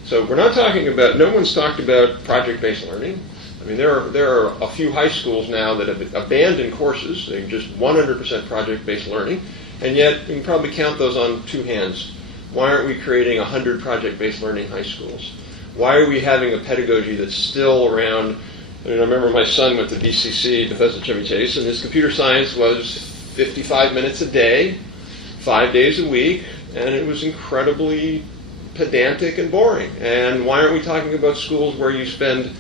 So we're not talking about, no one's talked about project-based learning. I mean, there are a few high schools now that have abandoned courses. They're just 100% project-based learning. And yet, you can probably count those on 2 hands. Why aren't we creating 100 project-based learning high schools? Why are we having a pedagogy that's still around? I mean, I remember my son went to BCC, Bethesda Chevy Chase, and his computer science was 55 minutes a day, 5 days a week, and it was incredibly pedantic and boring. And why aren't we talking about schools where you spend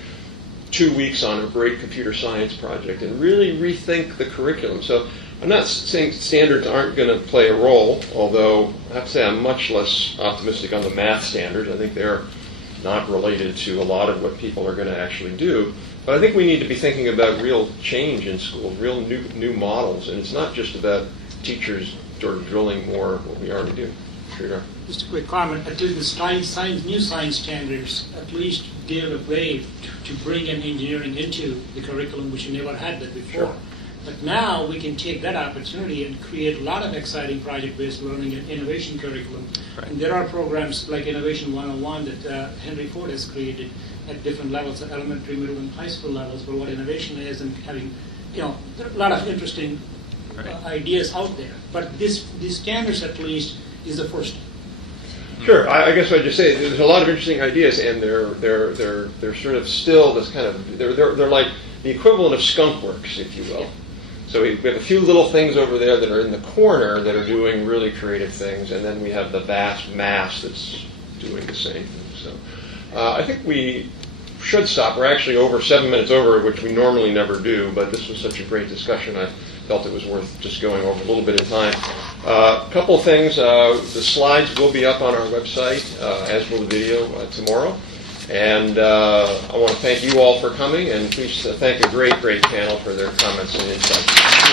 2 weeks on a great computer science project and really rethink the curriculum? So I'm not saying standards aren't going to play a role, although I have to say I'm much less optimistic on the math standards. I think they're not related to a lot of what people are going to actually do. But I think we need to be thinking about real change in schools, real new models, and it's not just about teachers sort of drilling more what we already do. Sridhar. Just a quick comment. At least the new science standards at least give a way to bring in engineering into the curriculum, which you never had that before. Sure. But now we can take that opportunity and create a lot of exciting project-based learning and innovation curriculum. Right. And there are programs like Innovation 101 that Henry Ford has created at different levels, at elementary, middle, and high school levels, for what innovation is, and having, there are a lot of interesting ideas out there. But these standards, at least, is the first step. Sure. I guess what I'd just say, there's a lot of interesting ideas, and they're sort of still this kind of they're like the equivalent of skunk works, if you will. So we have a few little things over there that are in the corner that are doing really creative things, and then we have the vast mass that's doing the same thing. So I think we should stop. We're actually over 7 minutes over, which we normally never do, but this was such a great discussion, I felt it was worth just going over a little bit of time. A couple of things. The slides will be up on our website, as will the video tomorrow. And I want to thank you all for coming, and please thank a great panel for their comments and insights.